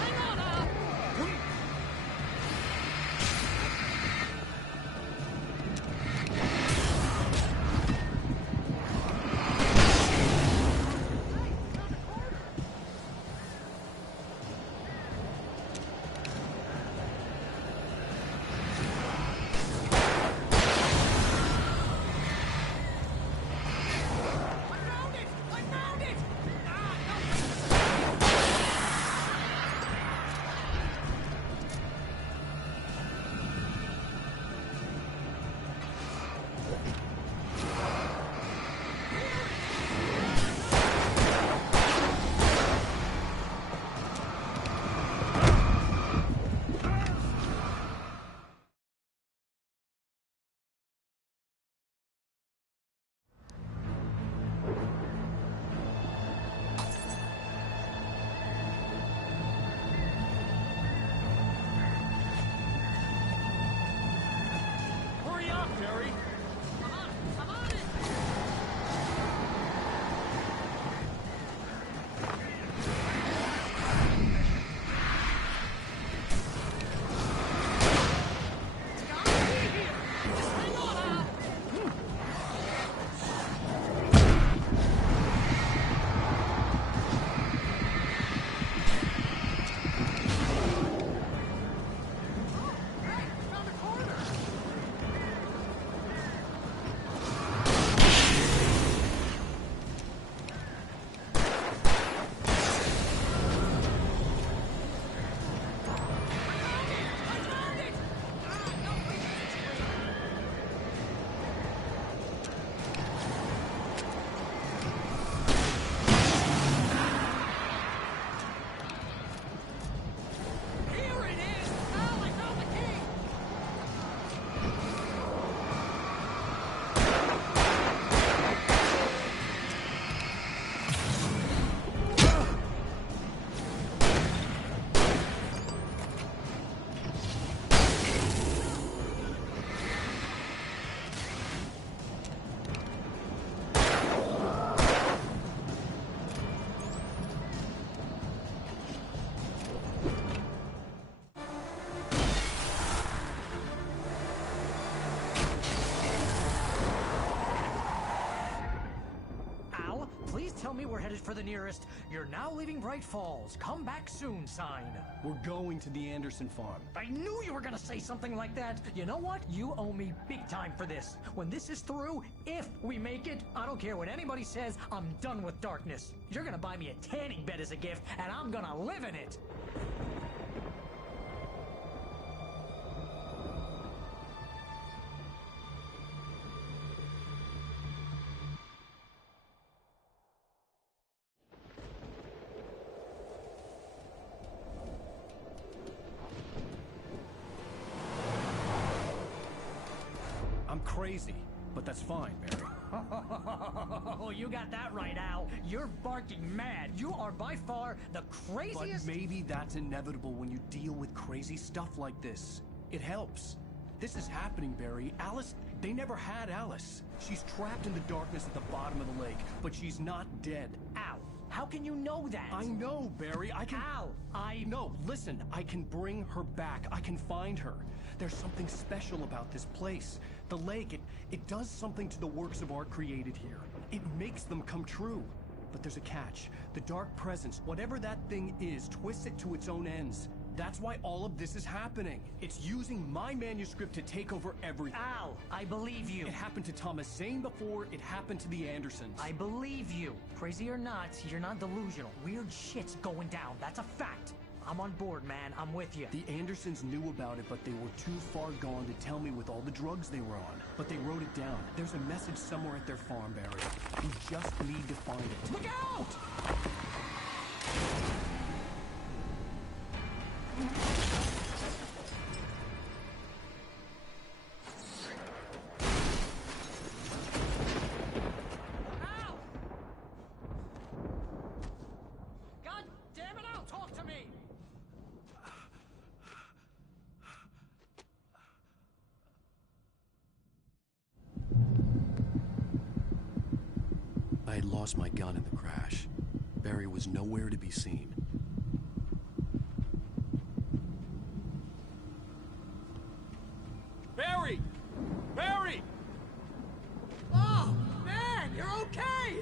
Hang on, Al! I found it! Hurry up, Barry! I'm on it! It's gotta be here! Just hang on, Al! Oh, hey, found a corner! me we're headed for the nearest "You're now leaving Bright Falls. Come back soon" sign. We're going to the Anderson farm. I knew you were gonna say something like that. You know what? You owe me big time for this. When this is through, if we make it, I don't care what anybody says, I'm done with darkness. You're gonna buy me a tanning bed as a gift, and I'm gonna live in it. Crazy, but that's fine, Barry. Oh, you got that right, Al. You're barking mad. You are by far the craziest... But maybe that's inevitable when you deal with crazy stuff like this. It helps. This is happening, Barry. Alice, they never had Alice. She's trapped in the darkness at the bottom of the lake, but she's not dead. Al, how can you know that? I know, Barry. I can... Al, No, listen. I can bring her back. I can find her. There's something special about this place. The lake, it does something to the works of art created here. It makes them come true. But there's a catch. The dark presence, whatever that thing is, twists it to its own ends. That's why all of this is happening. It's using my manuscript to take over everything. Al, I believe you. It happened to Thomas Zane before, it happened to the Andersons. I believe you. Crazy or not, you're not delusional. Weird shit's going down. That's a fact. I'm on board, man. I'm with you. The Andersons knew about it, but they were too far gone to tell me with all the drugs they were on. But they wrote it down. There's a message somewhere at their farm, Barry. You just need to find it. Look out! I had lost my gun in the crash. Barry was nowhere to be seen. Barry! Barry! Oh, man, you're okay!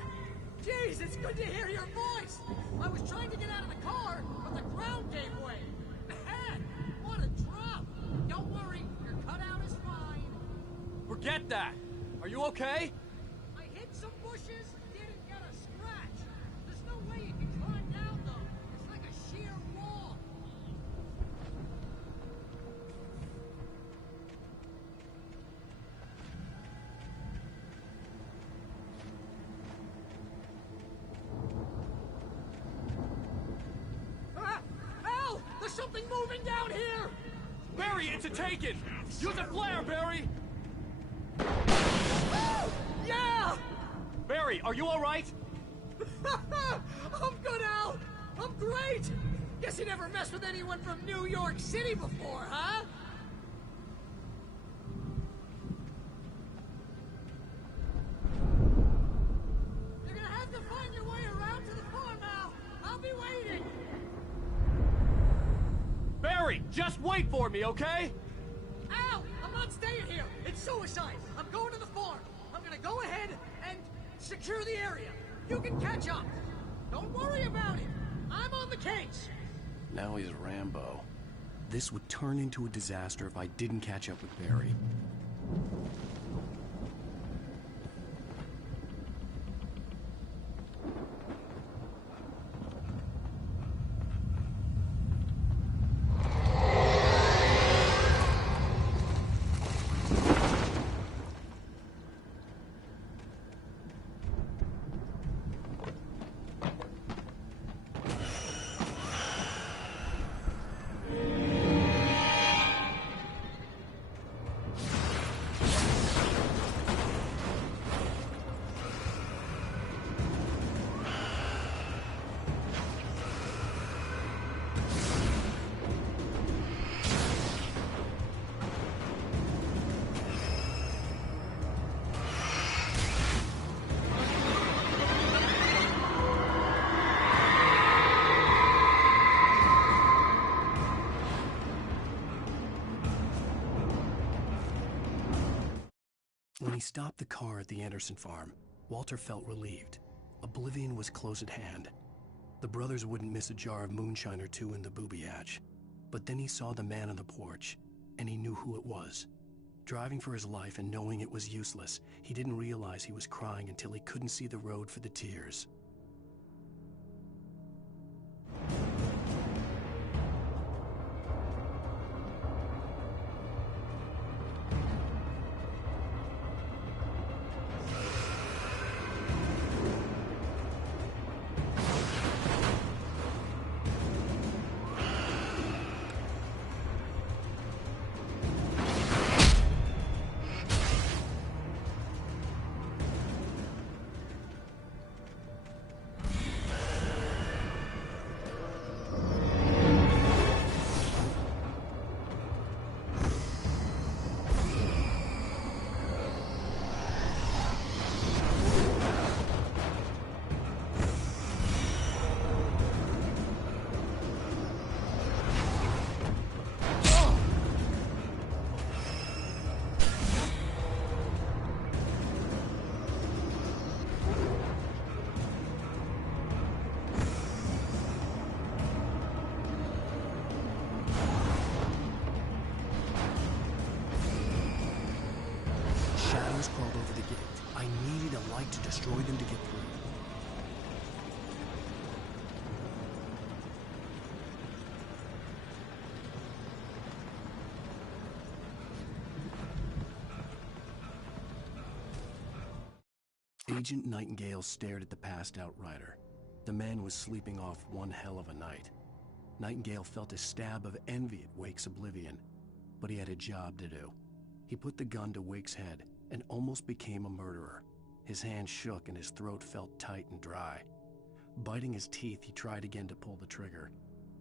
Jeez, it's good to hear your voice! I was trying to get out of the car, but the ground gave way. Man, what a drop! Don't worry, your cutout is fine. Forget that! Are you okay? I hit some bushes, didn't get a scratch. There's no way you can climb down, though. It's like a sheer wall. Al! There's something moving down here! Barry, it's a Taken! Use a flare, Barry! Yeah! Barry, are you alright? I'm good, Al! I'm great! Guess you never messed with anyone from New York City before, huh? You're gonna have to find your way around to the farm, Al! I'll be waiting! Barry, just wait for me, okay? Al! I'm not staying here! It's suicide! I'm going to the farm! I'm gonna go ahead and secure the area. You can catch up. Don't worry about it. I'm on the case. Now he's Rambo. This would turn into a disaster if I didn't catch up with Barry. When he stopped the car at the Anderson farm, Walter felt relieved. Oblivion was close at hand. The brothers wouldn't miss a jar of moonshine or two in the booby hatch. But then he saw the man on the porch, and he knew who it was. Driving for his life and knowing it was useless, he didn't realize he was crying until he couldn't see the road for the tears. Crawled over the gate. I needed a light to destroy them to get through. Agent Nightingale stared at the passed-out rider. The man was sleeping off one hell of a night. Nightingale felt a stab of envy at Wake's oblivion, but he had a job to do. He put the gun to Wake's head and almost became a murderer. His hand shook and his throat felt tight and dry. Biting his teeth, he tried again to pull the trigger.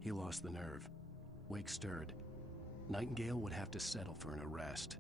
He lost the nerve. Wake stirred. Nightingale would have to settle for an arrest.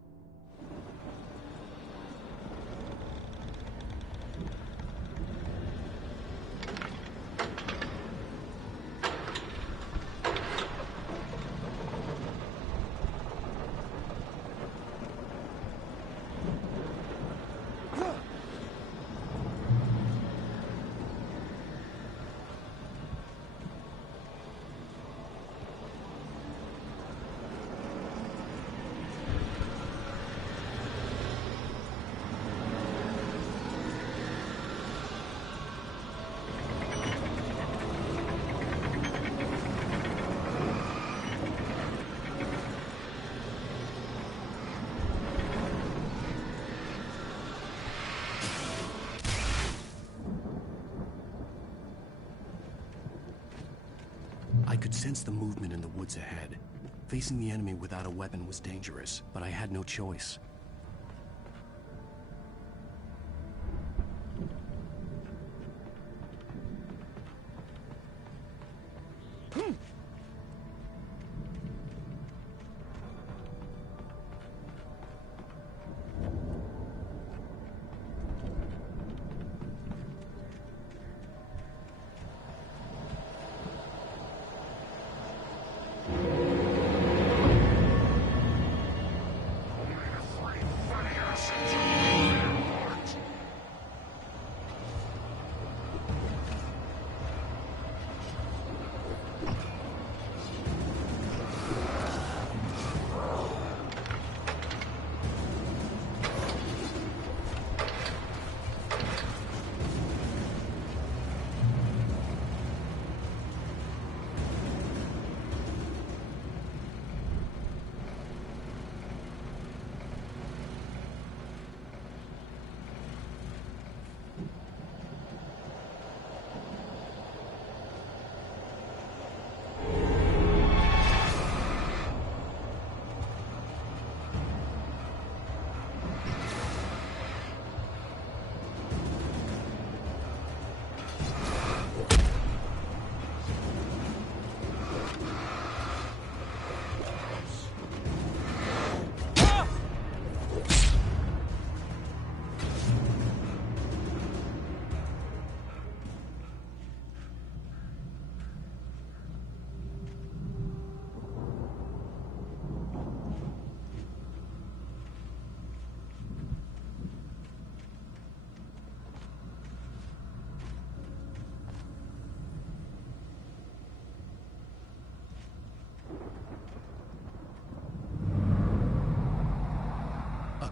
I could sense the movement in the woods ahead. Facing the enemy without a weapon was dangerous, but I had no choice.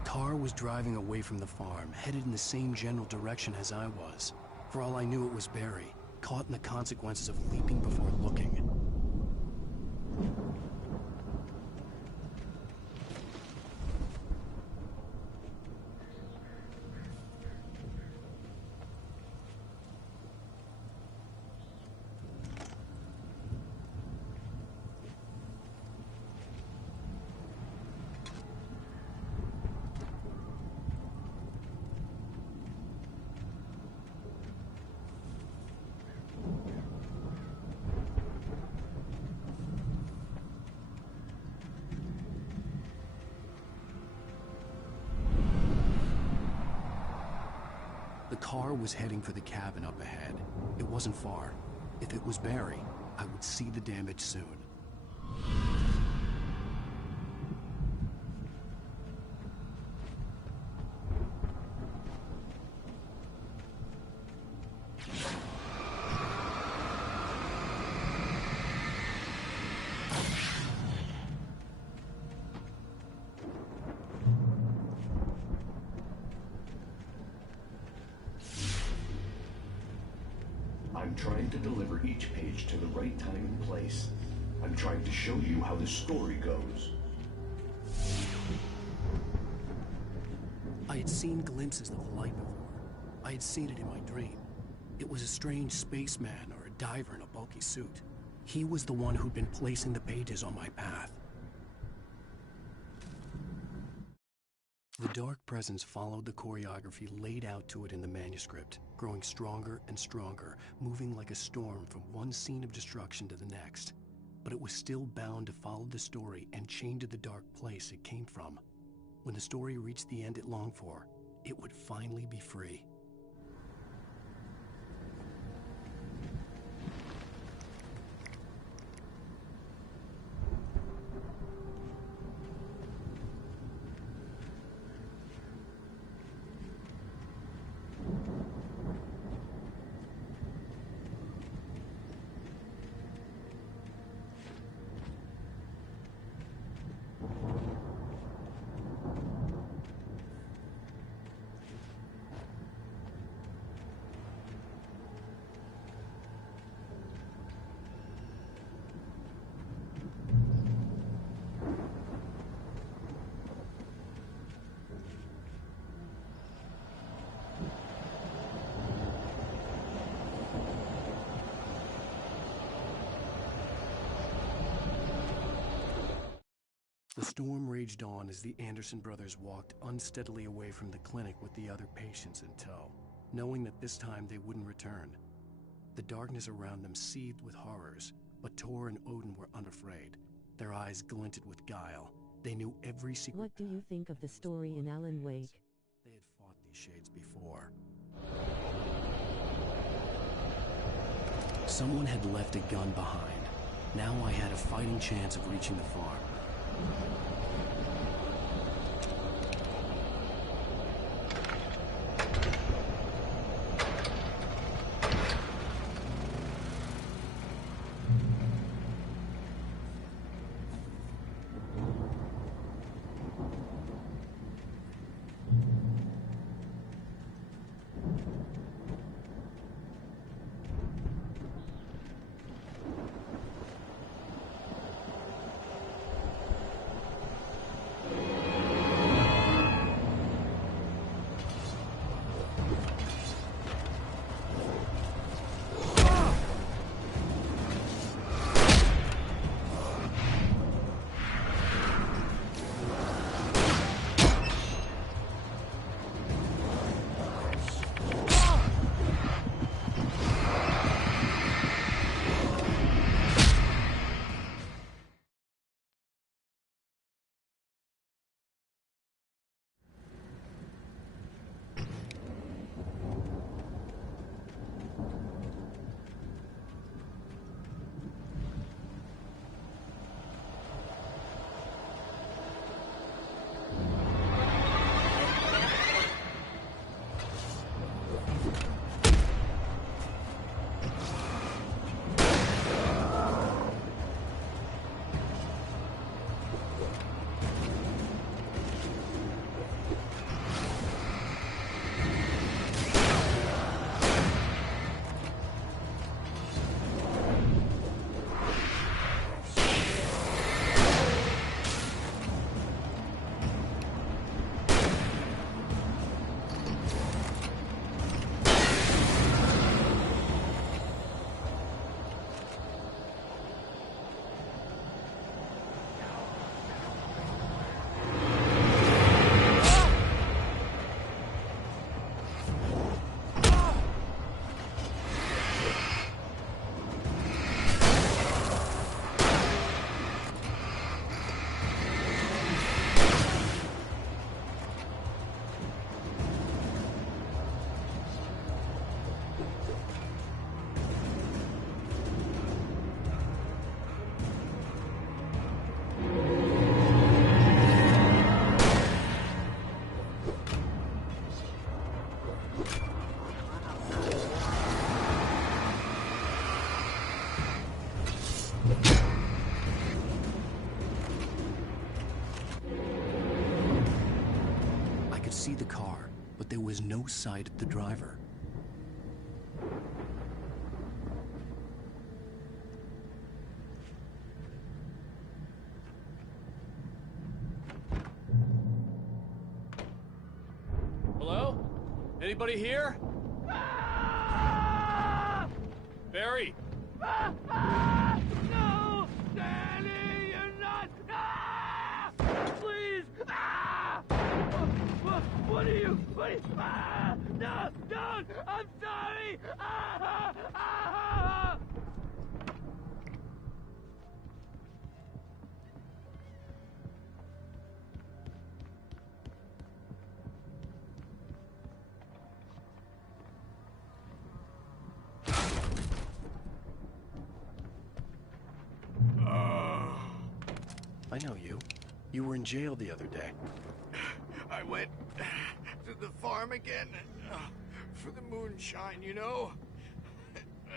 car was driving away from the farm, headed in the same general direction as I was. For all I knew, it was Barry, caught in the consequences of leaping before looking. The car was heading for the cabin up ahead. It wasn't far. If it was Barry, I would see the damage soon. I'm trying to deliver each page to the right time and place. I'm trying to show you how the story goes. I had seen glimpses of the light before. I had seen it in my dream. It was a strange spaceman or a diver in a bulky suit. He was the one who'd been placing the pages on my path. The dark presence followed the choreography laid out to it in the manuscript, growing stronger and stronger, moving like a storm from one scene of destruction to the next. But it was still bound to follow the story and chained to the dark place it came from. When the story reached the end it longed for, it would finally be free. The storm raged on as the Anderson brothers walked unsteadily away from the clinic with the other patients in tow, knowing that this time they wouldn't return. The darkness around them seethed with horrors, but Tor and Odin were unafraid. Their eyes glinted with guile. They knew every secret. What do you think of the story in Alan Wake? They had fought these shades before. Someone had left a gun behind. Now I had a fighting chance of reaching the farm. see the car, but there was no sight of the driver. Hello? Anybody here? Barry! No! Danny, you're not! Please! What are you? No! Don't! I'm sorry! I know you. You were in jail the other day. I went to the farm again for the moonshine, you know?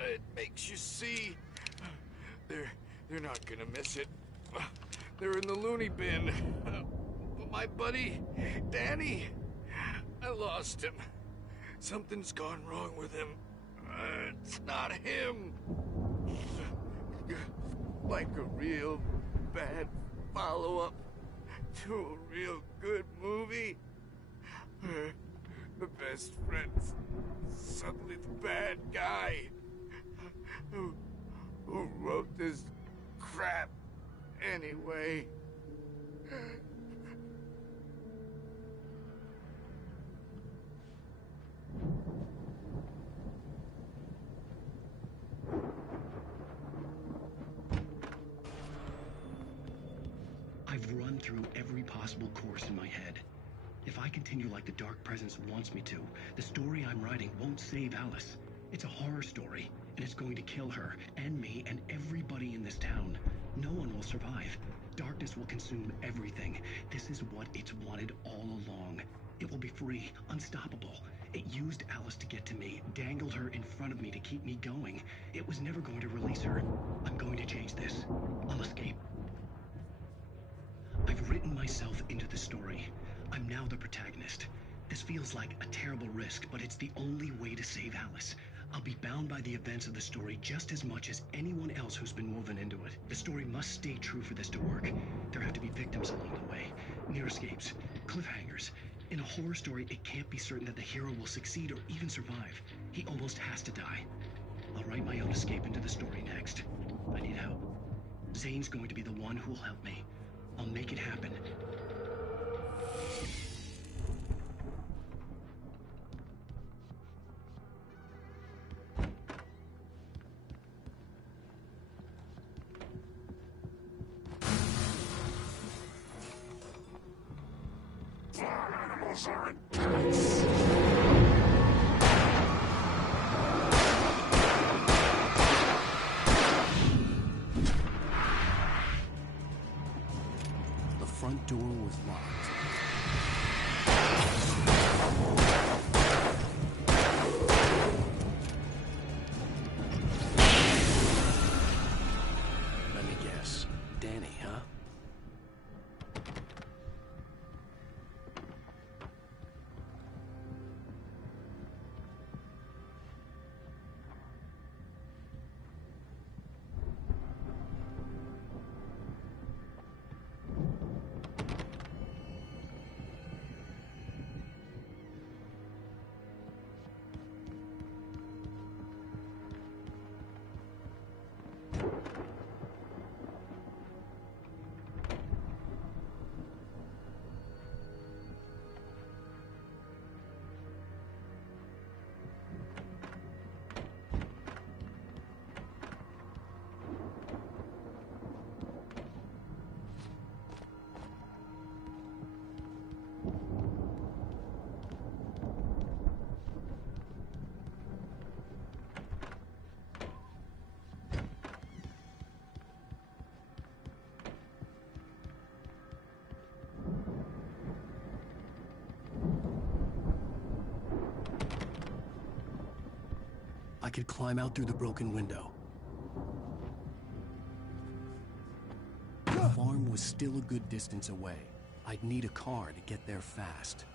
It makes you see. They're not gonna miss it. They're in the loony bin. But my buddy, Danny, I lost him. Something's gone wrong with him. It's not him. Like a real bad follow-up to a real good movie. The best friend's suddenly the bad guy. Who wrote this crap anyway? I've run through every possible course in my head. If I continue like the Dark Presence wants me to, the story I'm writing won't save Alice. It's a horror story, and it's going to kill her, and me, and everybody in this town. No one will survive. Darkness will consume everything. This is what it's wanted all along. It will be free, unstoppable. It used Alice to get to me, dangled her in front of me to keep me going. It was never going to release her. I'm going to change this. I'll escape. I've written myself into the story. I'm now the protagonist. This feels like a terrible risk, but it's the only way to save Alice. I'll be bound by the events of the story just as much as anyone else who's been woven into it. The story must stay true for this to work. There have to be victims along the way, near escapes, cliffhangers. In a horror story, it can't be certain that the hero will succeed or even survive. He almost has to die. I'll write my own escape into the story next. I need help. Zane's going to be the one who will help me. I'll make it happen. Farm animals are intense. The front door was locked. Let me guess. Danny, huh? I could climb out through the broken window. The farm was still a good distance away. I'd need a car to get there fast.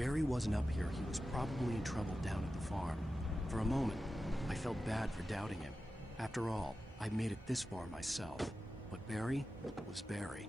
Barry wasn't up here, he was probably in trouble down at the farm. For a moment, I felt bad for doubting him. After all, I'd made it this far myself. But Barry was Barry.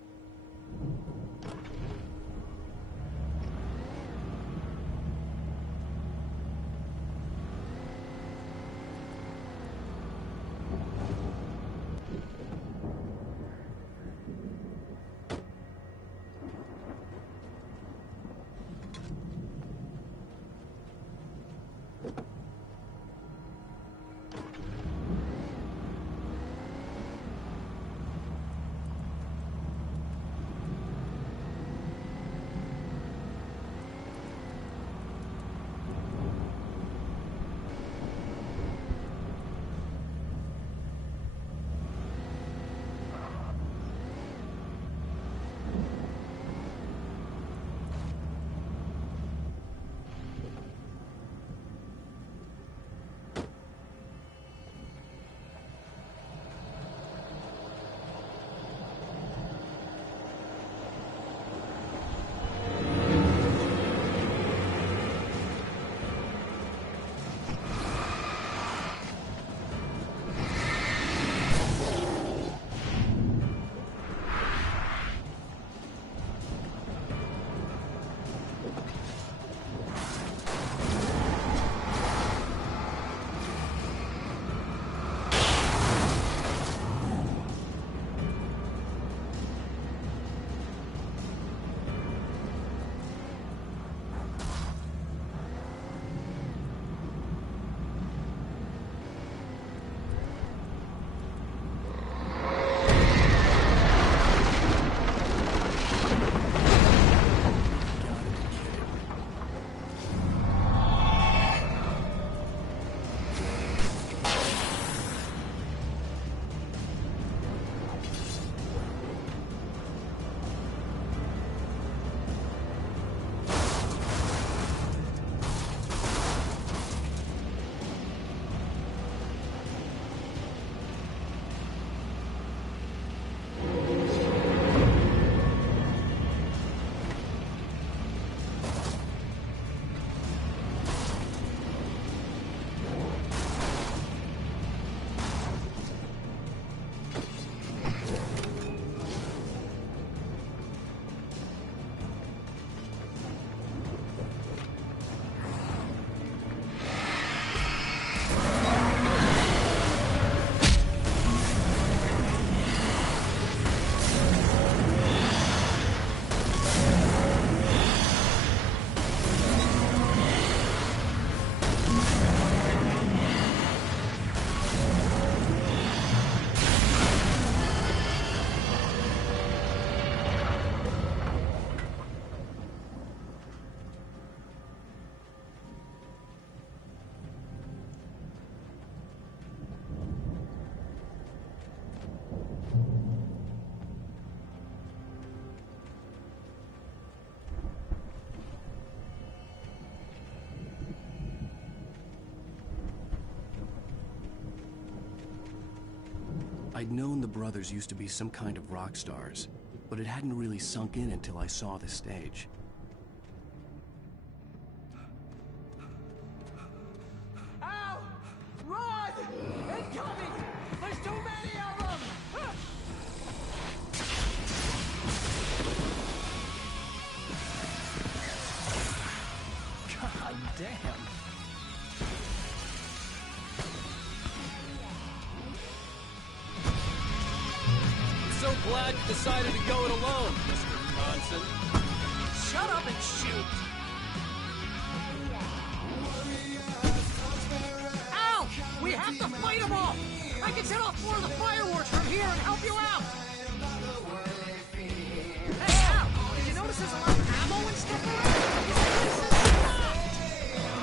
I'd known the brothers used to be some kind of rock stars, but it hadn't really sunk in until I saw the stage. Ow! Run! Incoming! There's too many of them! God damn. So glad you decided to go it alone, Mr. Johnson. Shut up and shoot! Ow! We have to fight them all! I can set off more of the fireworks from here and help you out! Hey, Al! Did you notice there's a lot of ammo and stuff around?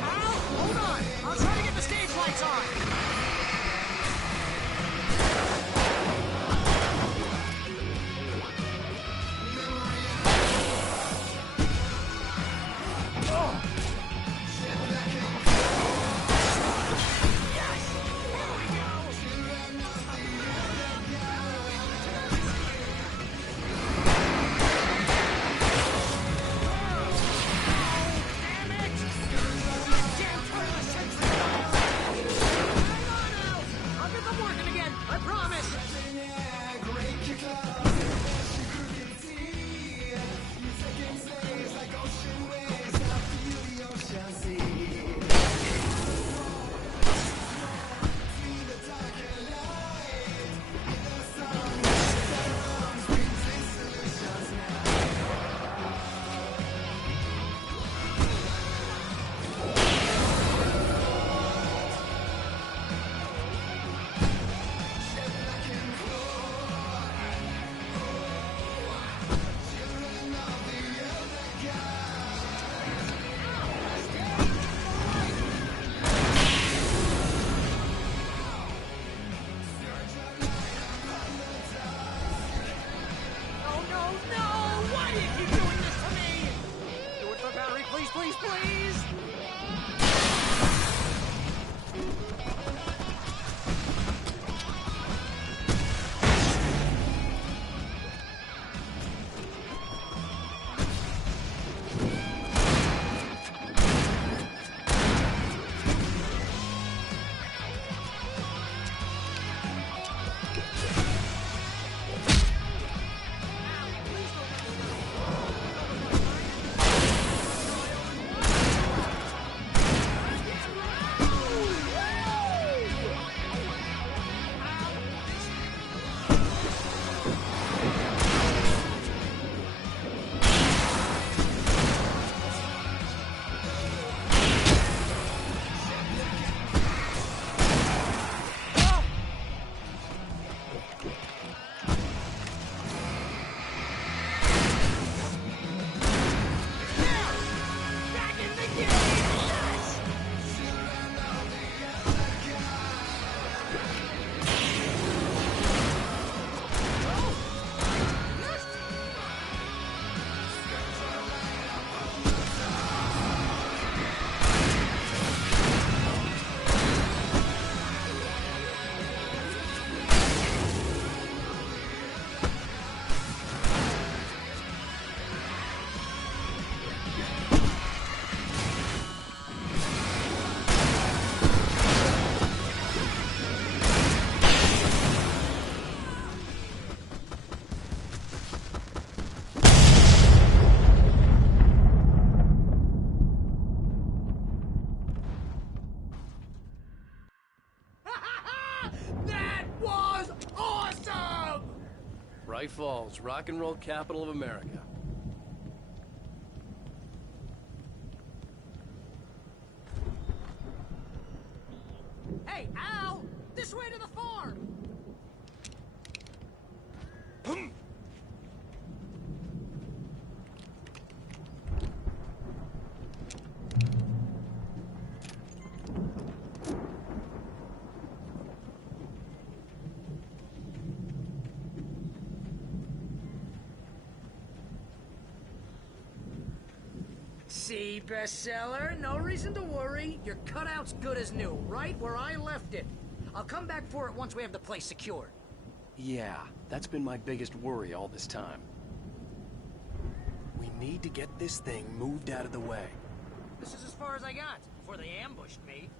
Al, hold on! I'll try to get the stage lights on! Bright Falls, rock and roll capital of America. Hey, Al! This way to the farm! See, bestseller? No reason to worry. Your cutout's good as new, right where I left it. I'll come back for it once we have the place secured. Yeah, that's been my biggest worry all this time. We need to get this thing moved out of the way. This is as far as I got before they ambushed me.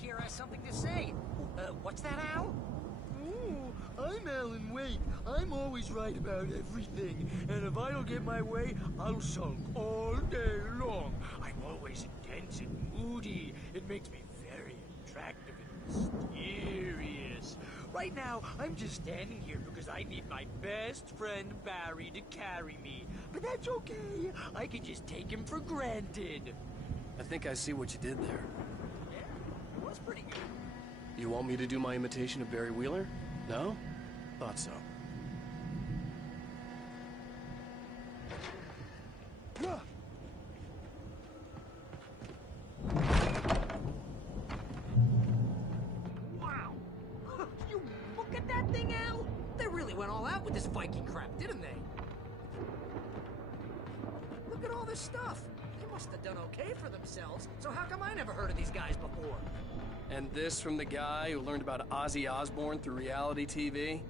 Here has something to say. What's that, Al? Ooh, I'm Alan Wake. I'm always right about everything. And if I don't get my way, I'll sulk all day long. I'm always intense and moody. It makes me very attractive and mysterious. Right now, I'm just standing here because I need my best friend Barry to carry me. But that's okay. I can just take him for granted. I think I see what you did there. That's pretty good. You want me to do my imitation of Barry Wheeler? No? Thought so. Wow! You look at that thing, Al! They really went all out with this Viking crap, didn't they? Look at all this stuff. They must have done okay for themselves, so how come I never heard of these guys before? And this from the guy who learned about Ozzy Osbourne through reality TV?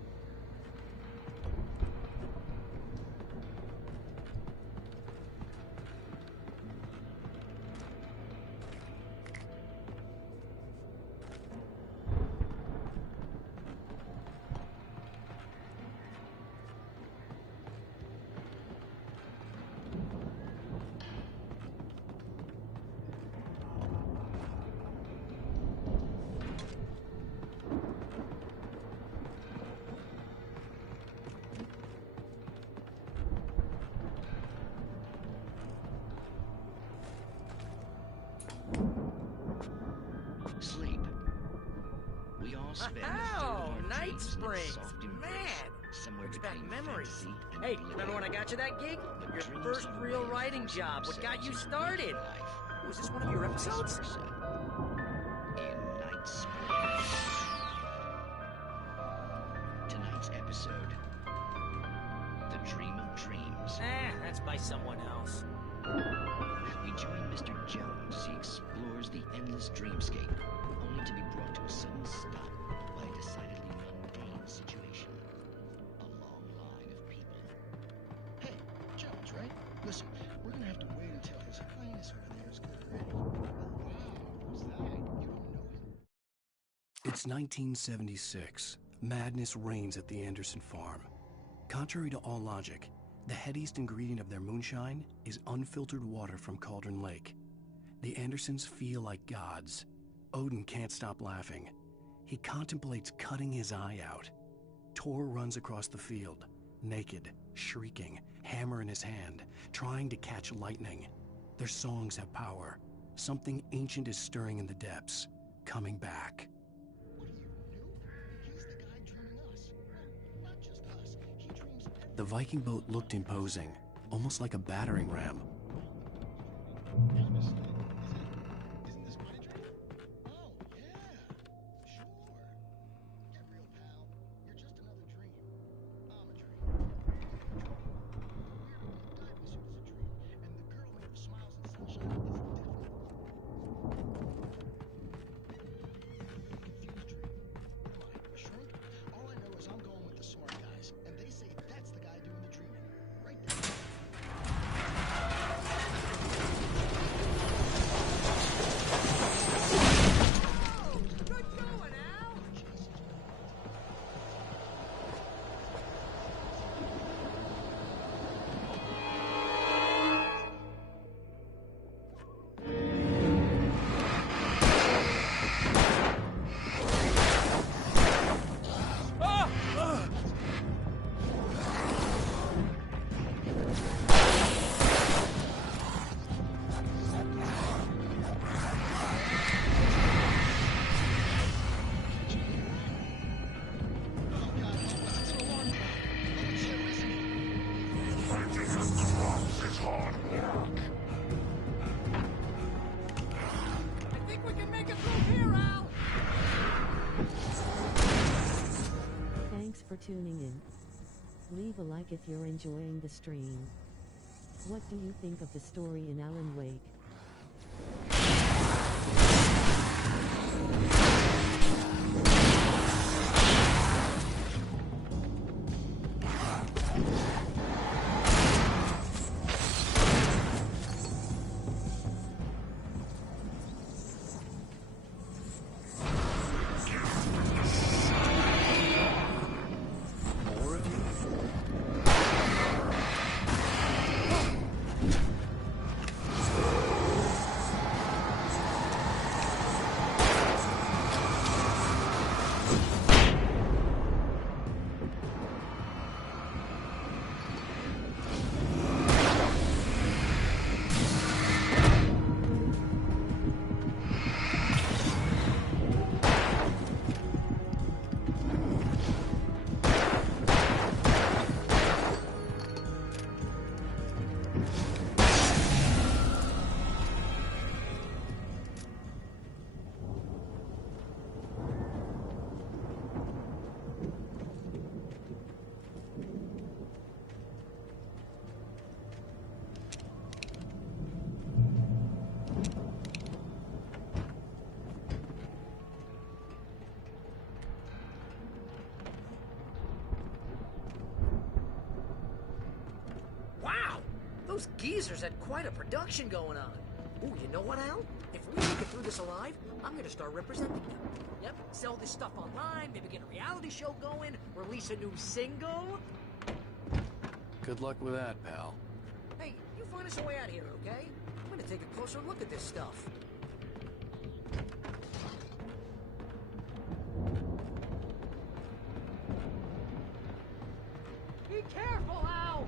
Sleep. We all spend a third of our Night dreams in Springs! soft embrace, Man! somewhere Brings back between memories. fantasy and Hey, reality. remember when I got you that gig? Your dreams first of a real way writing forcing job. What got you themselves started? into life. Was this one of your episodes? Vice versa. In Night Springs. Tonight's episode. The Dream of Dreams. That's by someone else. We join Mr. Jones as he explores the endless dreamscape, only to be brought to a sudden stop by a decidedly mundane situation. A long line of people. Hey, Jones, right? Listen, we're gonna have to wait until His Highness over there is good ready. Oh, wow, who's that? You don't know him? It's 1976. Madness reigns at the Anderson farm. Contrary to all logic, the headiest ingredient of their moonshine is unfiltered water from Cauldron Lake. The Andersons feel like gods. Odin can't stop laughing. He contemplates cutting his eye out. Tor runs across the field, naked, shrieking, hammer in his hand, trying to catch lightning. Their songs have power. Something ancient is stirring in the depths, coming back. The Viking boat looked imposing, almost like a battering ram. tuning in. Leave a like if you're enjoying the stream. What do you think of the story in Alan Wake? Those geezers had quite a production going on. Ooh, you know what, Al? If we make it through this alive, I'm gonna start representing them. Yep, sell this stuff online, maybe get a reality show going, release a new single. Good luck with that, pal. Hey, you find us a way out of here, okay? I'm gonna take a closer look at this stuff. Be careful, Al!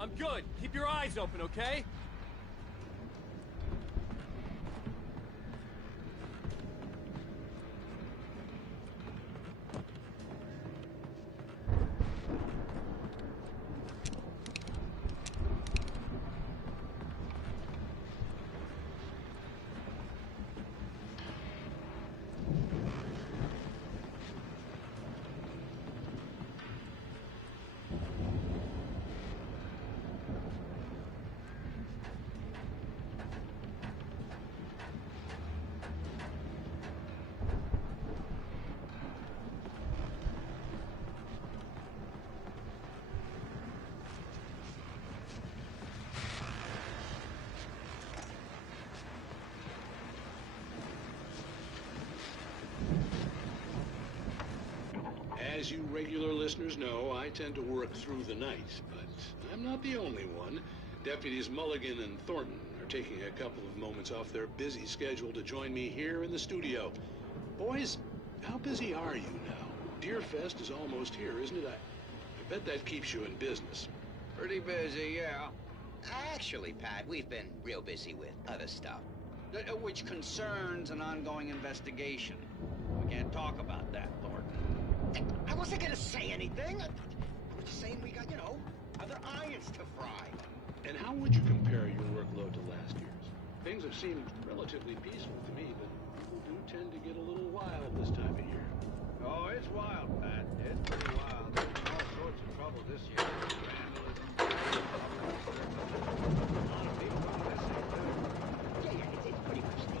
I'm good. Keep your eyes open, okay? As you regular listeners know, I tend to work through the night, but I'm not the only one. Deputies Mulligan and Thornton are taking a couple of moments off their busy schedule to join me here in the studio. Boys, how busy are you now? Deerfest is almost here, isn't it? I bet that keeps you in business. Pretty busy, yeah. Actually, Pat, we've been real busy with other stuff, which concerns an ongoing investigation. We can't talk about that, Thornton. I wasn't gonna say anything. I was just saying we got, other irons to fry. And how would you compare your workload to last year's? Things have seemed relatively peaceful to me, but people do tend to get a little wild this time of year. Oh, it's wild, Pat. It's pretty wild. There's all sorts of trouble this year. Vandalism, a lot of people going missing, too. Yeah, it's pretty much the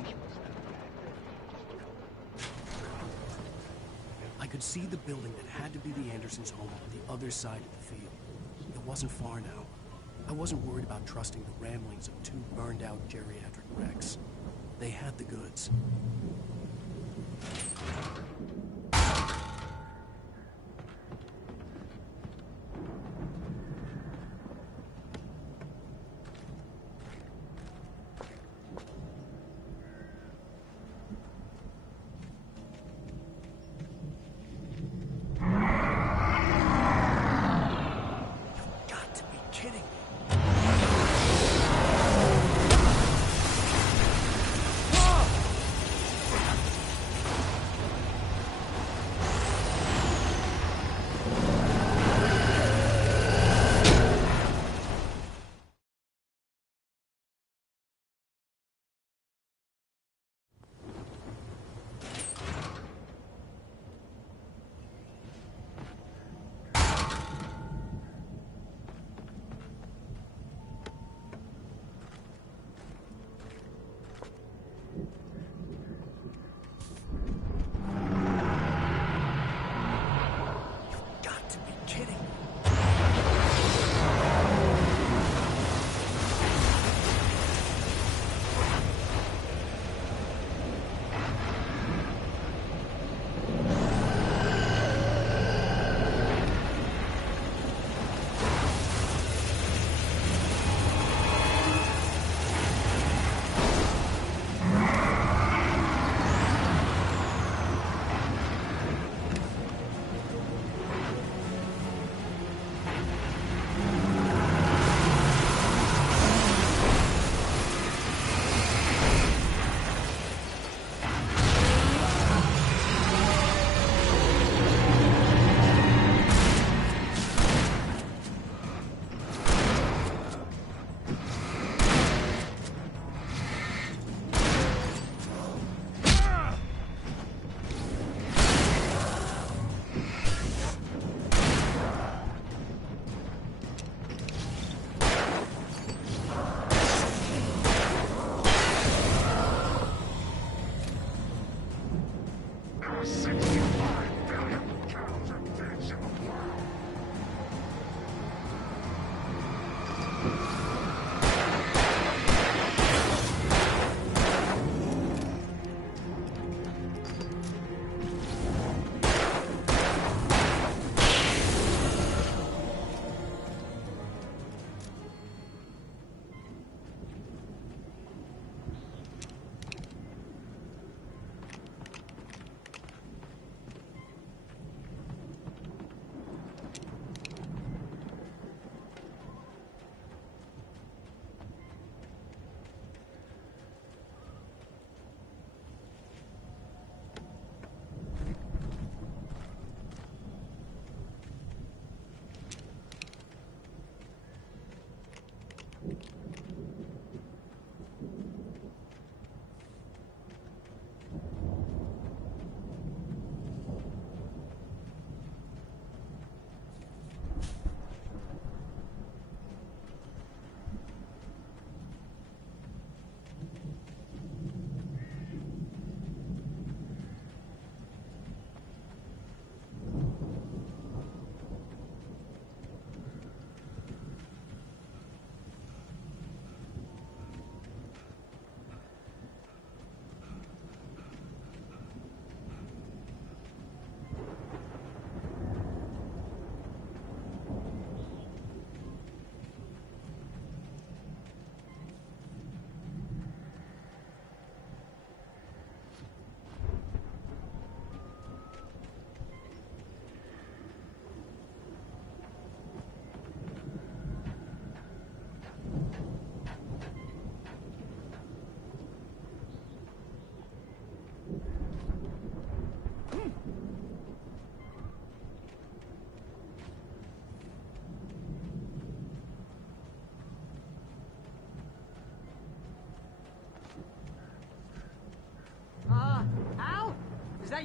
usual stuff, I could see the building that had to be the Andersons' home on the other side of the field. It wasn't far now. I wasn't worried about trusting the ramblings of two burned-out geriatric wrecks. They had the goods.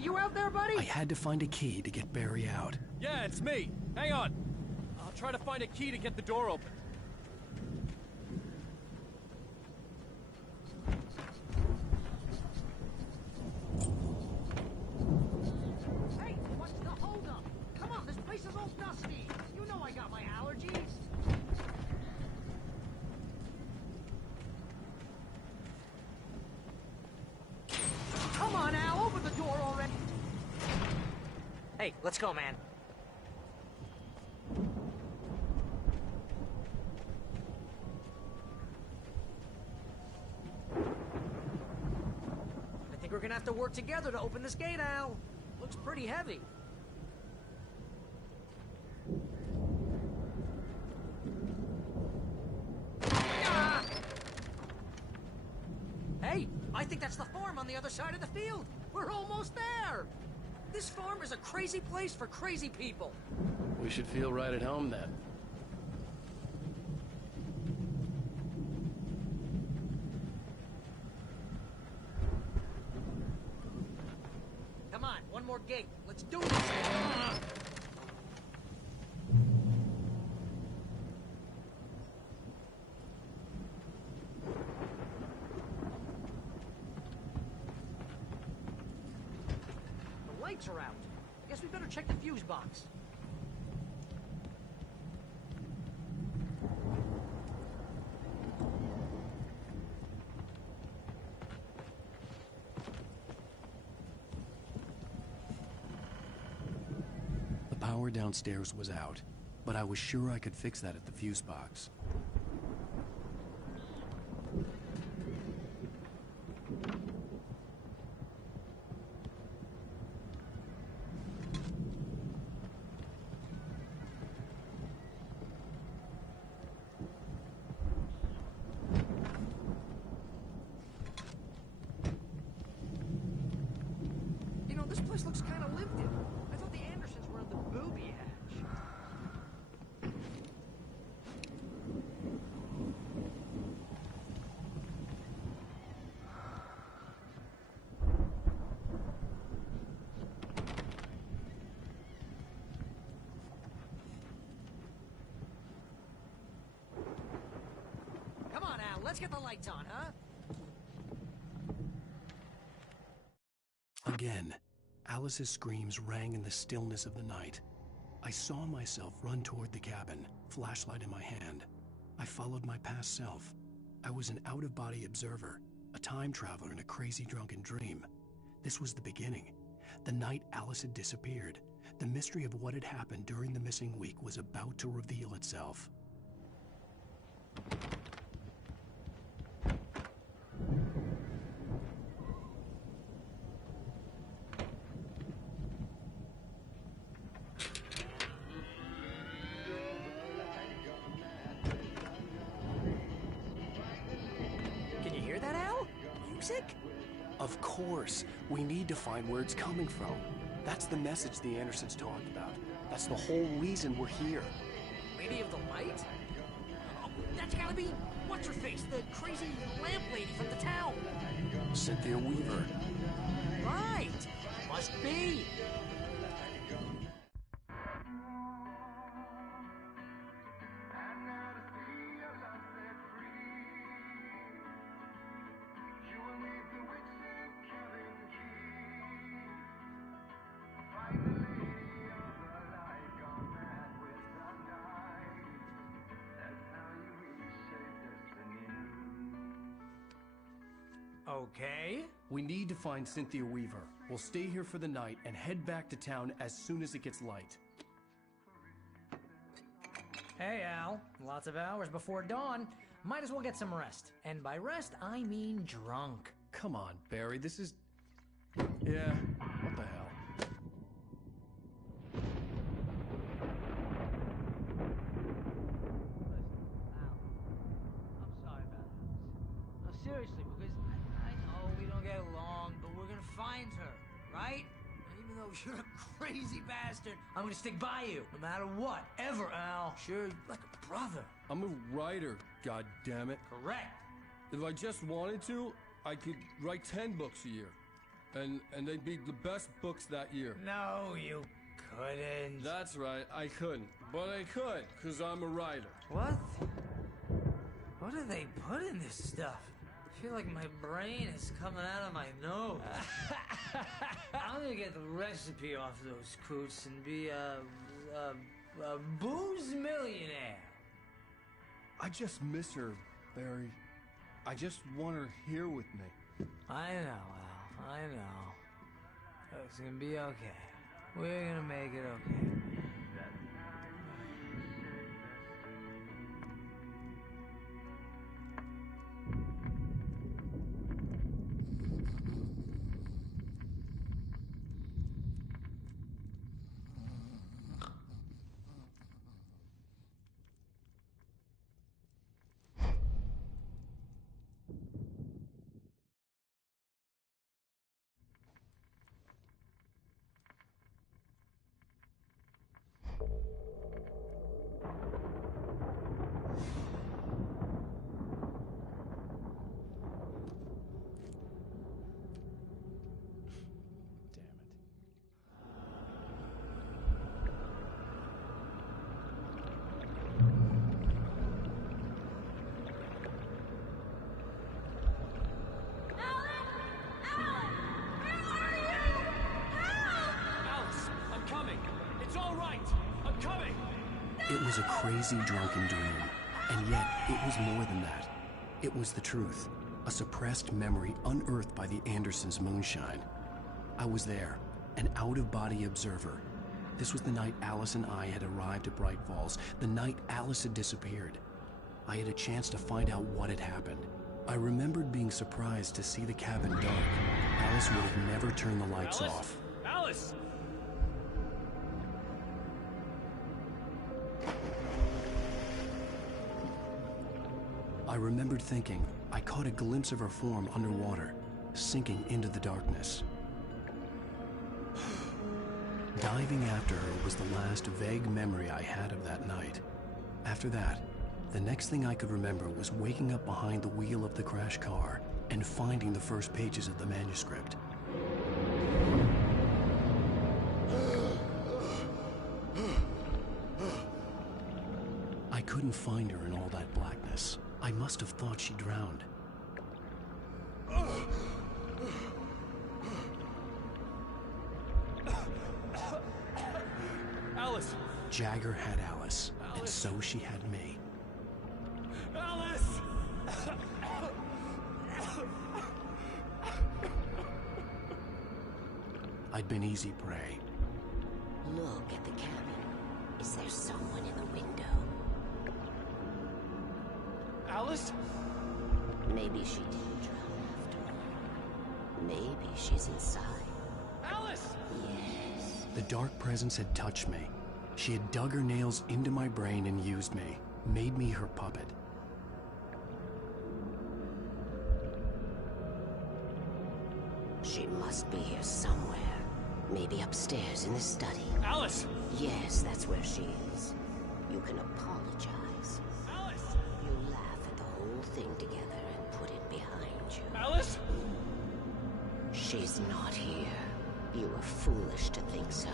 you out there, buddy? I had to find a key to get Barry out. Yeah, it's me. Hang on. I'll try to find a key to get the door open. Hey, what's the holdup? Come on, this place is all dusty. You know I got my allergies. Come on, Al, open the door already. Hey, let's go, man. I think we're gonna have to work together to open this gate, Al. Looks pretty heavy. Ah! Hey, I think that's the farm on the other side of the field. We're almost there. This farm is a crazy place for crazy people. We should feel right at home then. Come on, one more gate. Let's do this. The lights are out. Guess we better check the fuse box. The power downstairs was out, but I was sure I could fix that at the fuse box. You know, this place looks kind of lived in. I thought the Andersons were in the booby hatch. Come on, Al, let's get the lights on, huh? Again, Alice's screams rang in the stillness of the night. I saw myself run toward the cabin, flashlight in my hand. I followed my past self. I was an out-of-body observer, a time traveler in a crazy drunken dream. This was the beginning. The night Alice had disappeared. The mystery of what had happened during the missing week was about to reveal itself. Can you hear that, Al? Music? Of course. We need to find where it's coming from. That's the message the Andersons talked about. That's the whole reason we're here. Lady of the Light? Oh, that's gotta be what's-her-face, the crazy lamp lady from the town. Cynthia Weaver. Right. Must be. Okay. We need to find Cynthia Weaver. We'll stay here for the night and head back to town as soon as it gets light. Hey, Al. Lots of hours before dawn. Might as well get some rest. And by rest, I mean drunk. Come on, Barry, this is... Yeah, what the hell? I'm sorry about this. No, seriously, because I know we don't get along, but we're gonna find her, right? And even though you're a crazy bastard, I'm gonna stick by you, no matter what, ever, Al. Sure, like a brother. I'm a writer, goddammit. Correct. If I just wanted to, I could write 10 books a year. And they'd be the best books that year. No, you couldn't. That's right, I couldn't. But I could, because I'm a writer. What? What do they put in this stuff? I feel like my brain is coming out of my nose. I'm gonna get the recipe off those coots and be a booze millionaire. I just miss her, Barry. I just want her here with me. I know, Al. I know. It's gonna be okay. We're gonna make it okay. It was a crazy drunken dream, and yet it was more than that. It was the truth, a suppressed memory unearthed by the Andersons' moonshine. I was there, an out-of-body observer. This was the night Alice and I had arrived at Bright Falls, the night Alice had disappeared. I had a chance to find out what had happened. I remembered being surprised to see the cabin dark. Alice would have never turned the lights off. Alice! I remembered thinking I caught a glimpse of her form underwater, sinking into the darkness. Diving after her was the last vague memory I had of that night. After that, the next thing I could remember was waking up behind the wheel of the crash car and finding the first pages of the manuscript. I couldn't find her in all that blackness. I must have thought she drowned. Alice! Jagger had Alice, and so she had me. Alice! I'd been easy prey. Look at the cabin. Is there someone in the window? Alice? Maybe she didn't drown after all. Maybe she's inside. Alice! Yes. The dark presence had touched me. She had dug her nails into my brain and used me, made me her puppet. She must be here somewhere. Maybe upstairs in the study. Alice! Yes, that's where she is. You can apologize. Alice! You laugh at the whole thing together and put it behind you. Alice! She's not here. You were foolish to think so.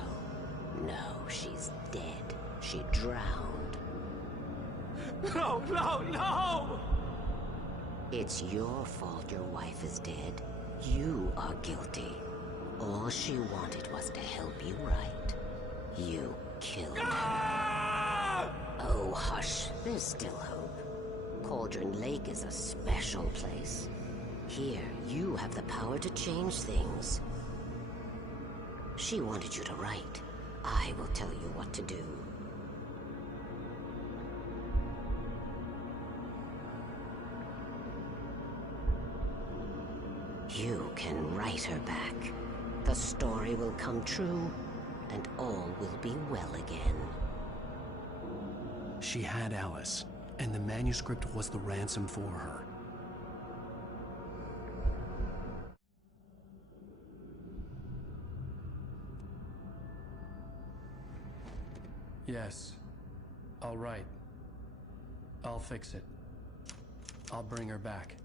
No, she's dead. She drowned. No, no, no! It's your fault your wife is dead. You are guilty. All she wanted was to help you right. You killed her. Oh, hush. There's still hope. Cauldron Lake is a special place. Here, you have the power to change things. She wanted you to write. I will tell you what to do. You can write her back. The story will come true, and all will be well again. She had Alice, and the manuscript was the ransom for her. Yes. All right. I'll fix it. I'll bring her back.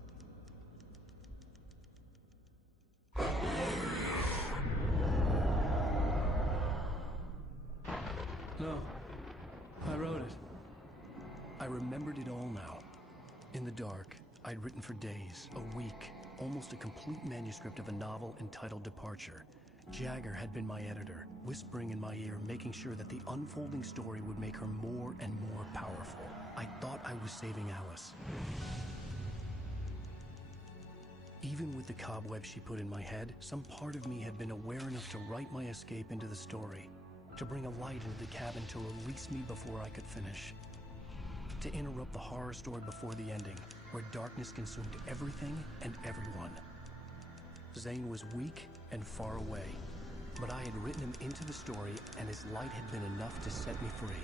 remembered it all now. In the dark, I'd written for days, a week, almost a complete manuscript of a novel entitled Departure. Jagger had been my editor, whispering in my ear, making sure that the unfolding story would make her more and more powerful. I thought I was saving Alice. Even with the cobweb she put in my head, some part of me had been aware enough to write my escape into the story, to bring a light into the cabin to release me before I could finish, to interrupt the horror story before the ending, where darkness consumed everything and everyone. Zane was weak and far away, but I had written him into the story, and his light had been enough to set me free.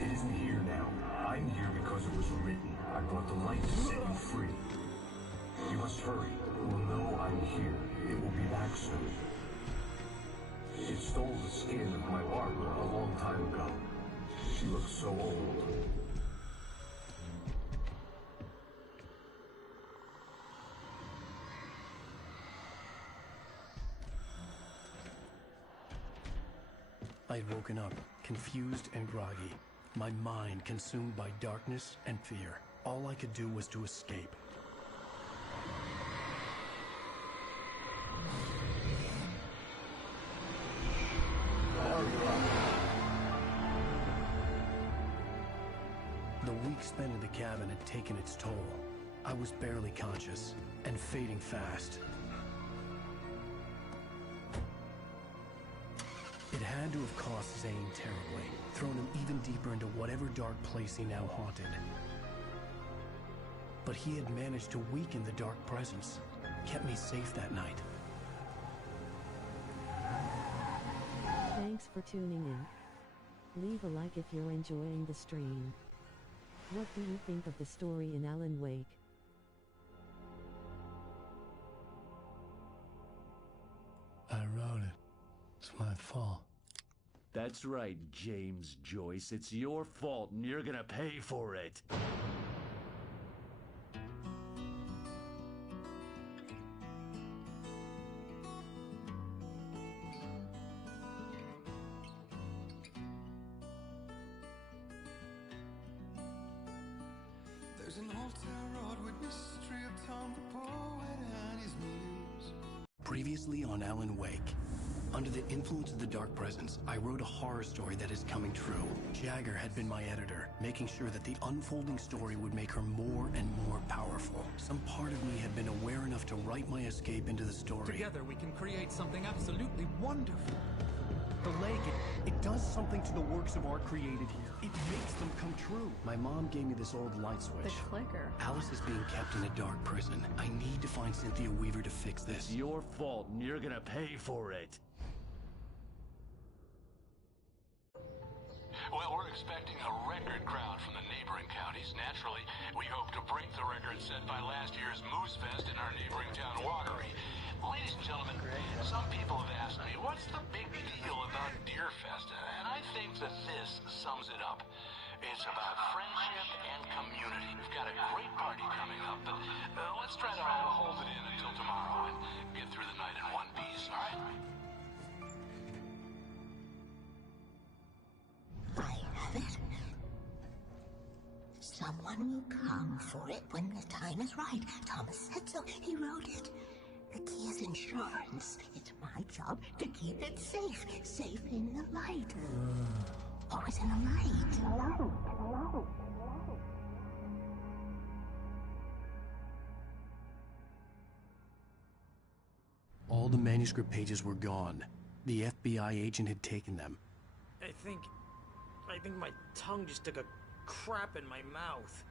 It isn't here now. I'm here because it was written. I brought the light to set you free. You must hurry. It will know I'm here. It will be back soon. It stole the skin of my Barbara a long time ago. She looks so old. I'd woken up, confused and groggy, my mind consumed by darkness and fear. All I could do was to escape. The week spent in the cabin had taken its toll. I was barely conscious, and fading fast. It had to have cost Zane terribly, thrown him even deeper into whatever dark place he now haunted. But he had managed to weaken the dark presence, kept me safe that night. Thanks for tuning in. Leave a like if you're enjoying the stream. What do you think of the story in Alan Wake? I wrote it. It's my fault. That's right, James Joyce. It's your fault, and you're gonna pay for it. There's an old town road with mystery of Tom the poet and his muse. Previously on Alan Wake. Under the influence of the dark presence, I wrote a horror story that is coming true. Jagger had been my editor, making sure that the unfolding story would make her more and more powerful. Some part of me had been aware enough to write my escape into the story. Together we can create something absolutely wonderful. The lake, it does something to the works of art created here. It makes them come true. My mom gave me this old light switch. The clicker. Alice is being kept in a dark prison. I need to find Cynthia Weaver to fix this. It's your fault, and you're gonna pay for it. Well, we're expecting a record crowd from the neighboring counties. Naturally, we hope to break the record set by last year's Moose Fest in our neighboring town, Watery. Ladies and gentlemen, some people have asked me, what's the big deal about Deer Fest? And I think that this sums it up. It's about friendship and community. We've got a great party coming up, but let's try to hold it in until tomorrow and get through the night in one piece, all right? I have it. Someone will come for it when the time is right. Thomas said so. He wrote it. The key is insurance. It's my job to keep it safe. Safe in the light. Always in the light. All the manuscript pages were gone. The FBI agent had taken them. I think my tongue just took a crap in my mouth.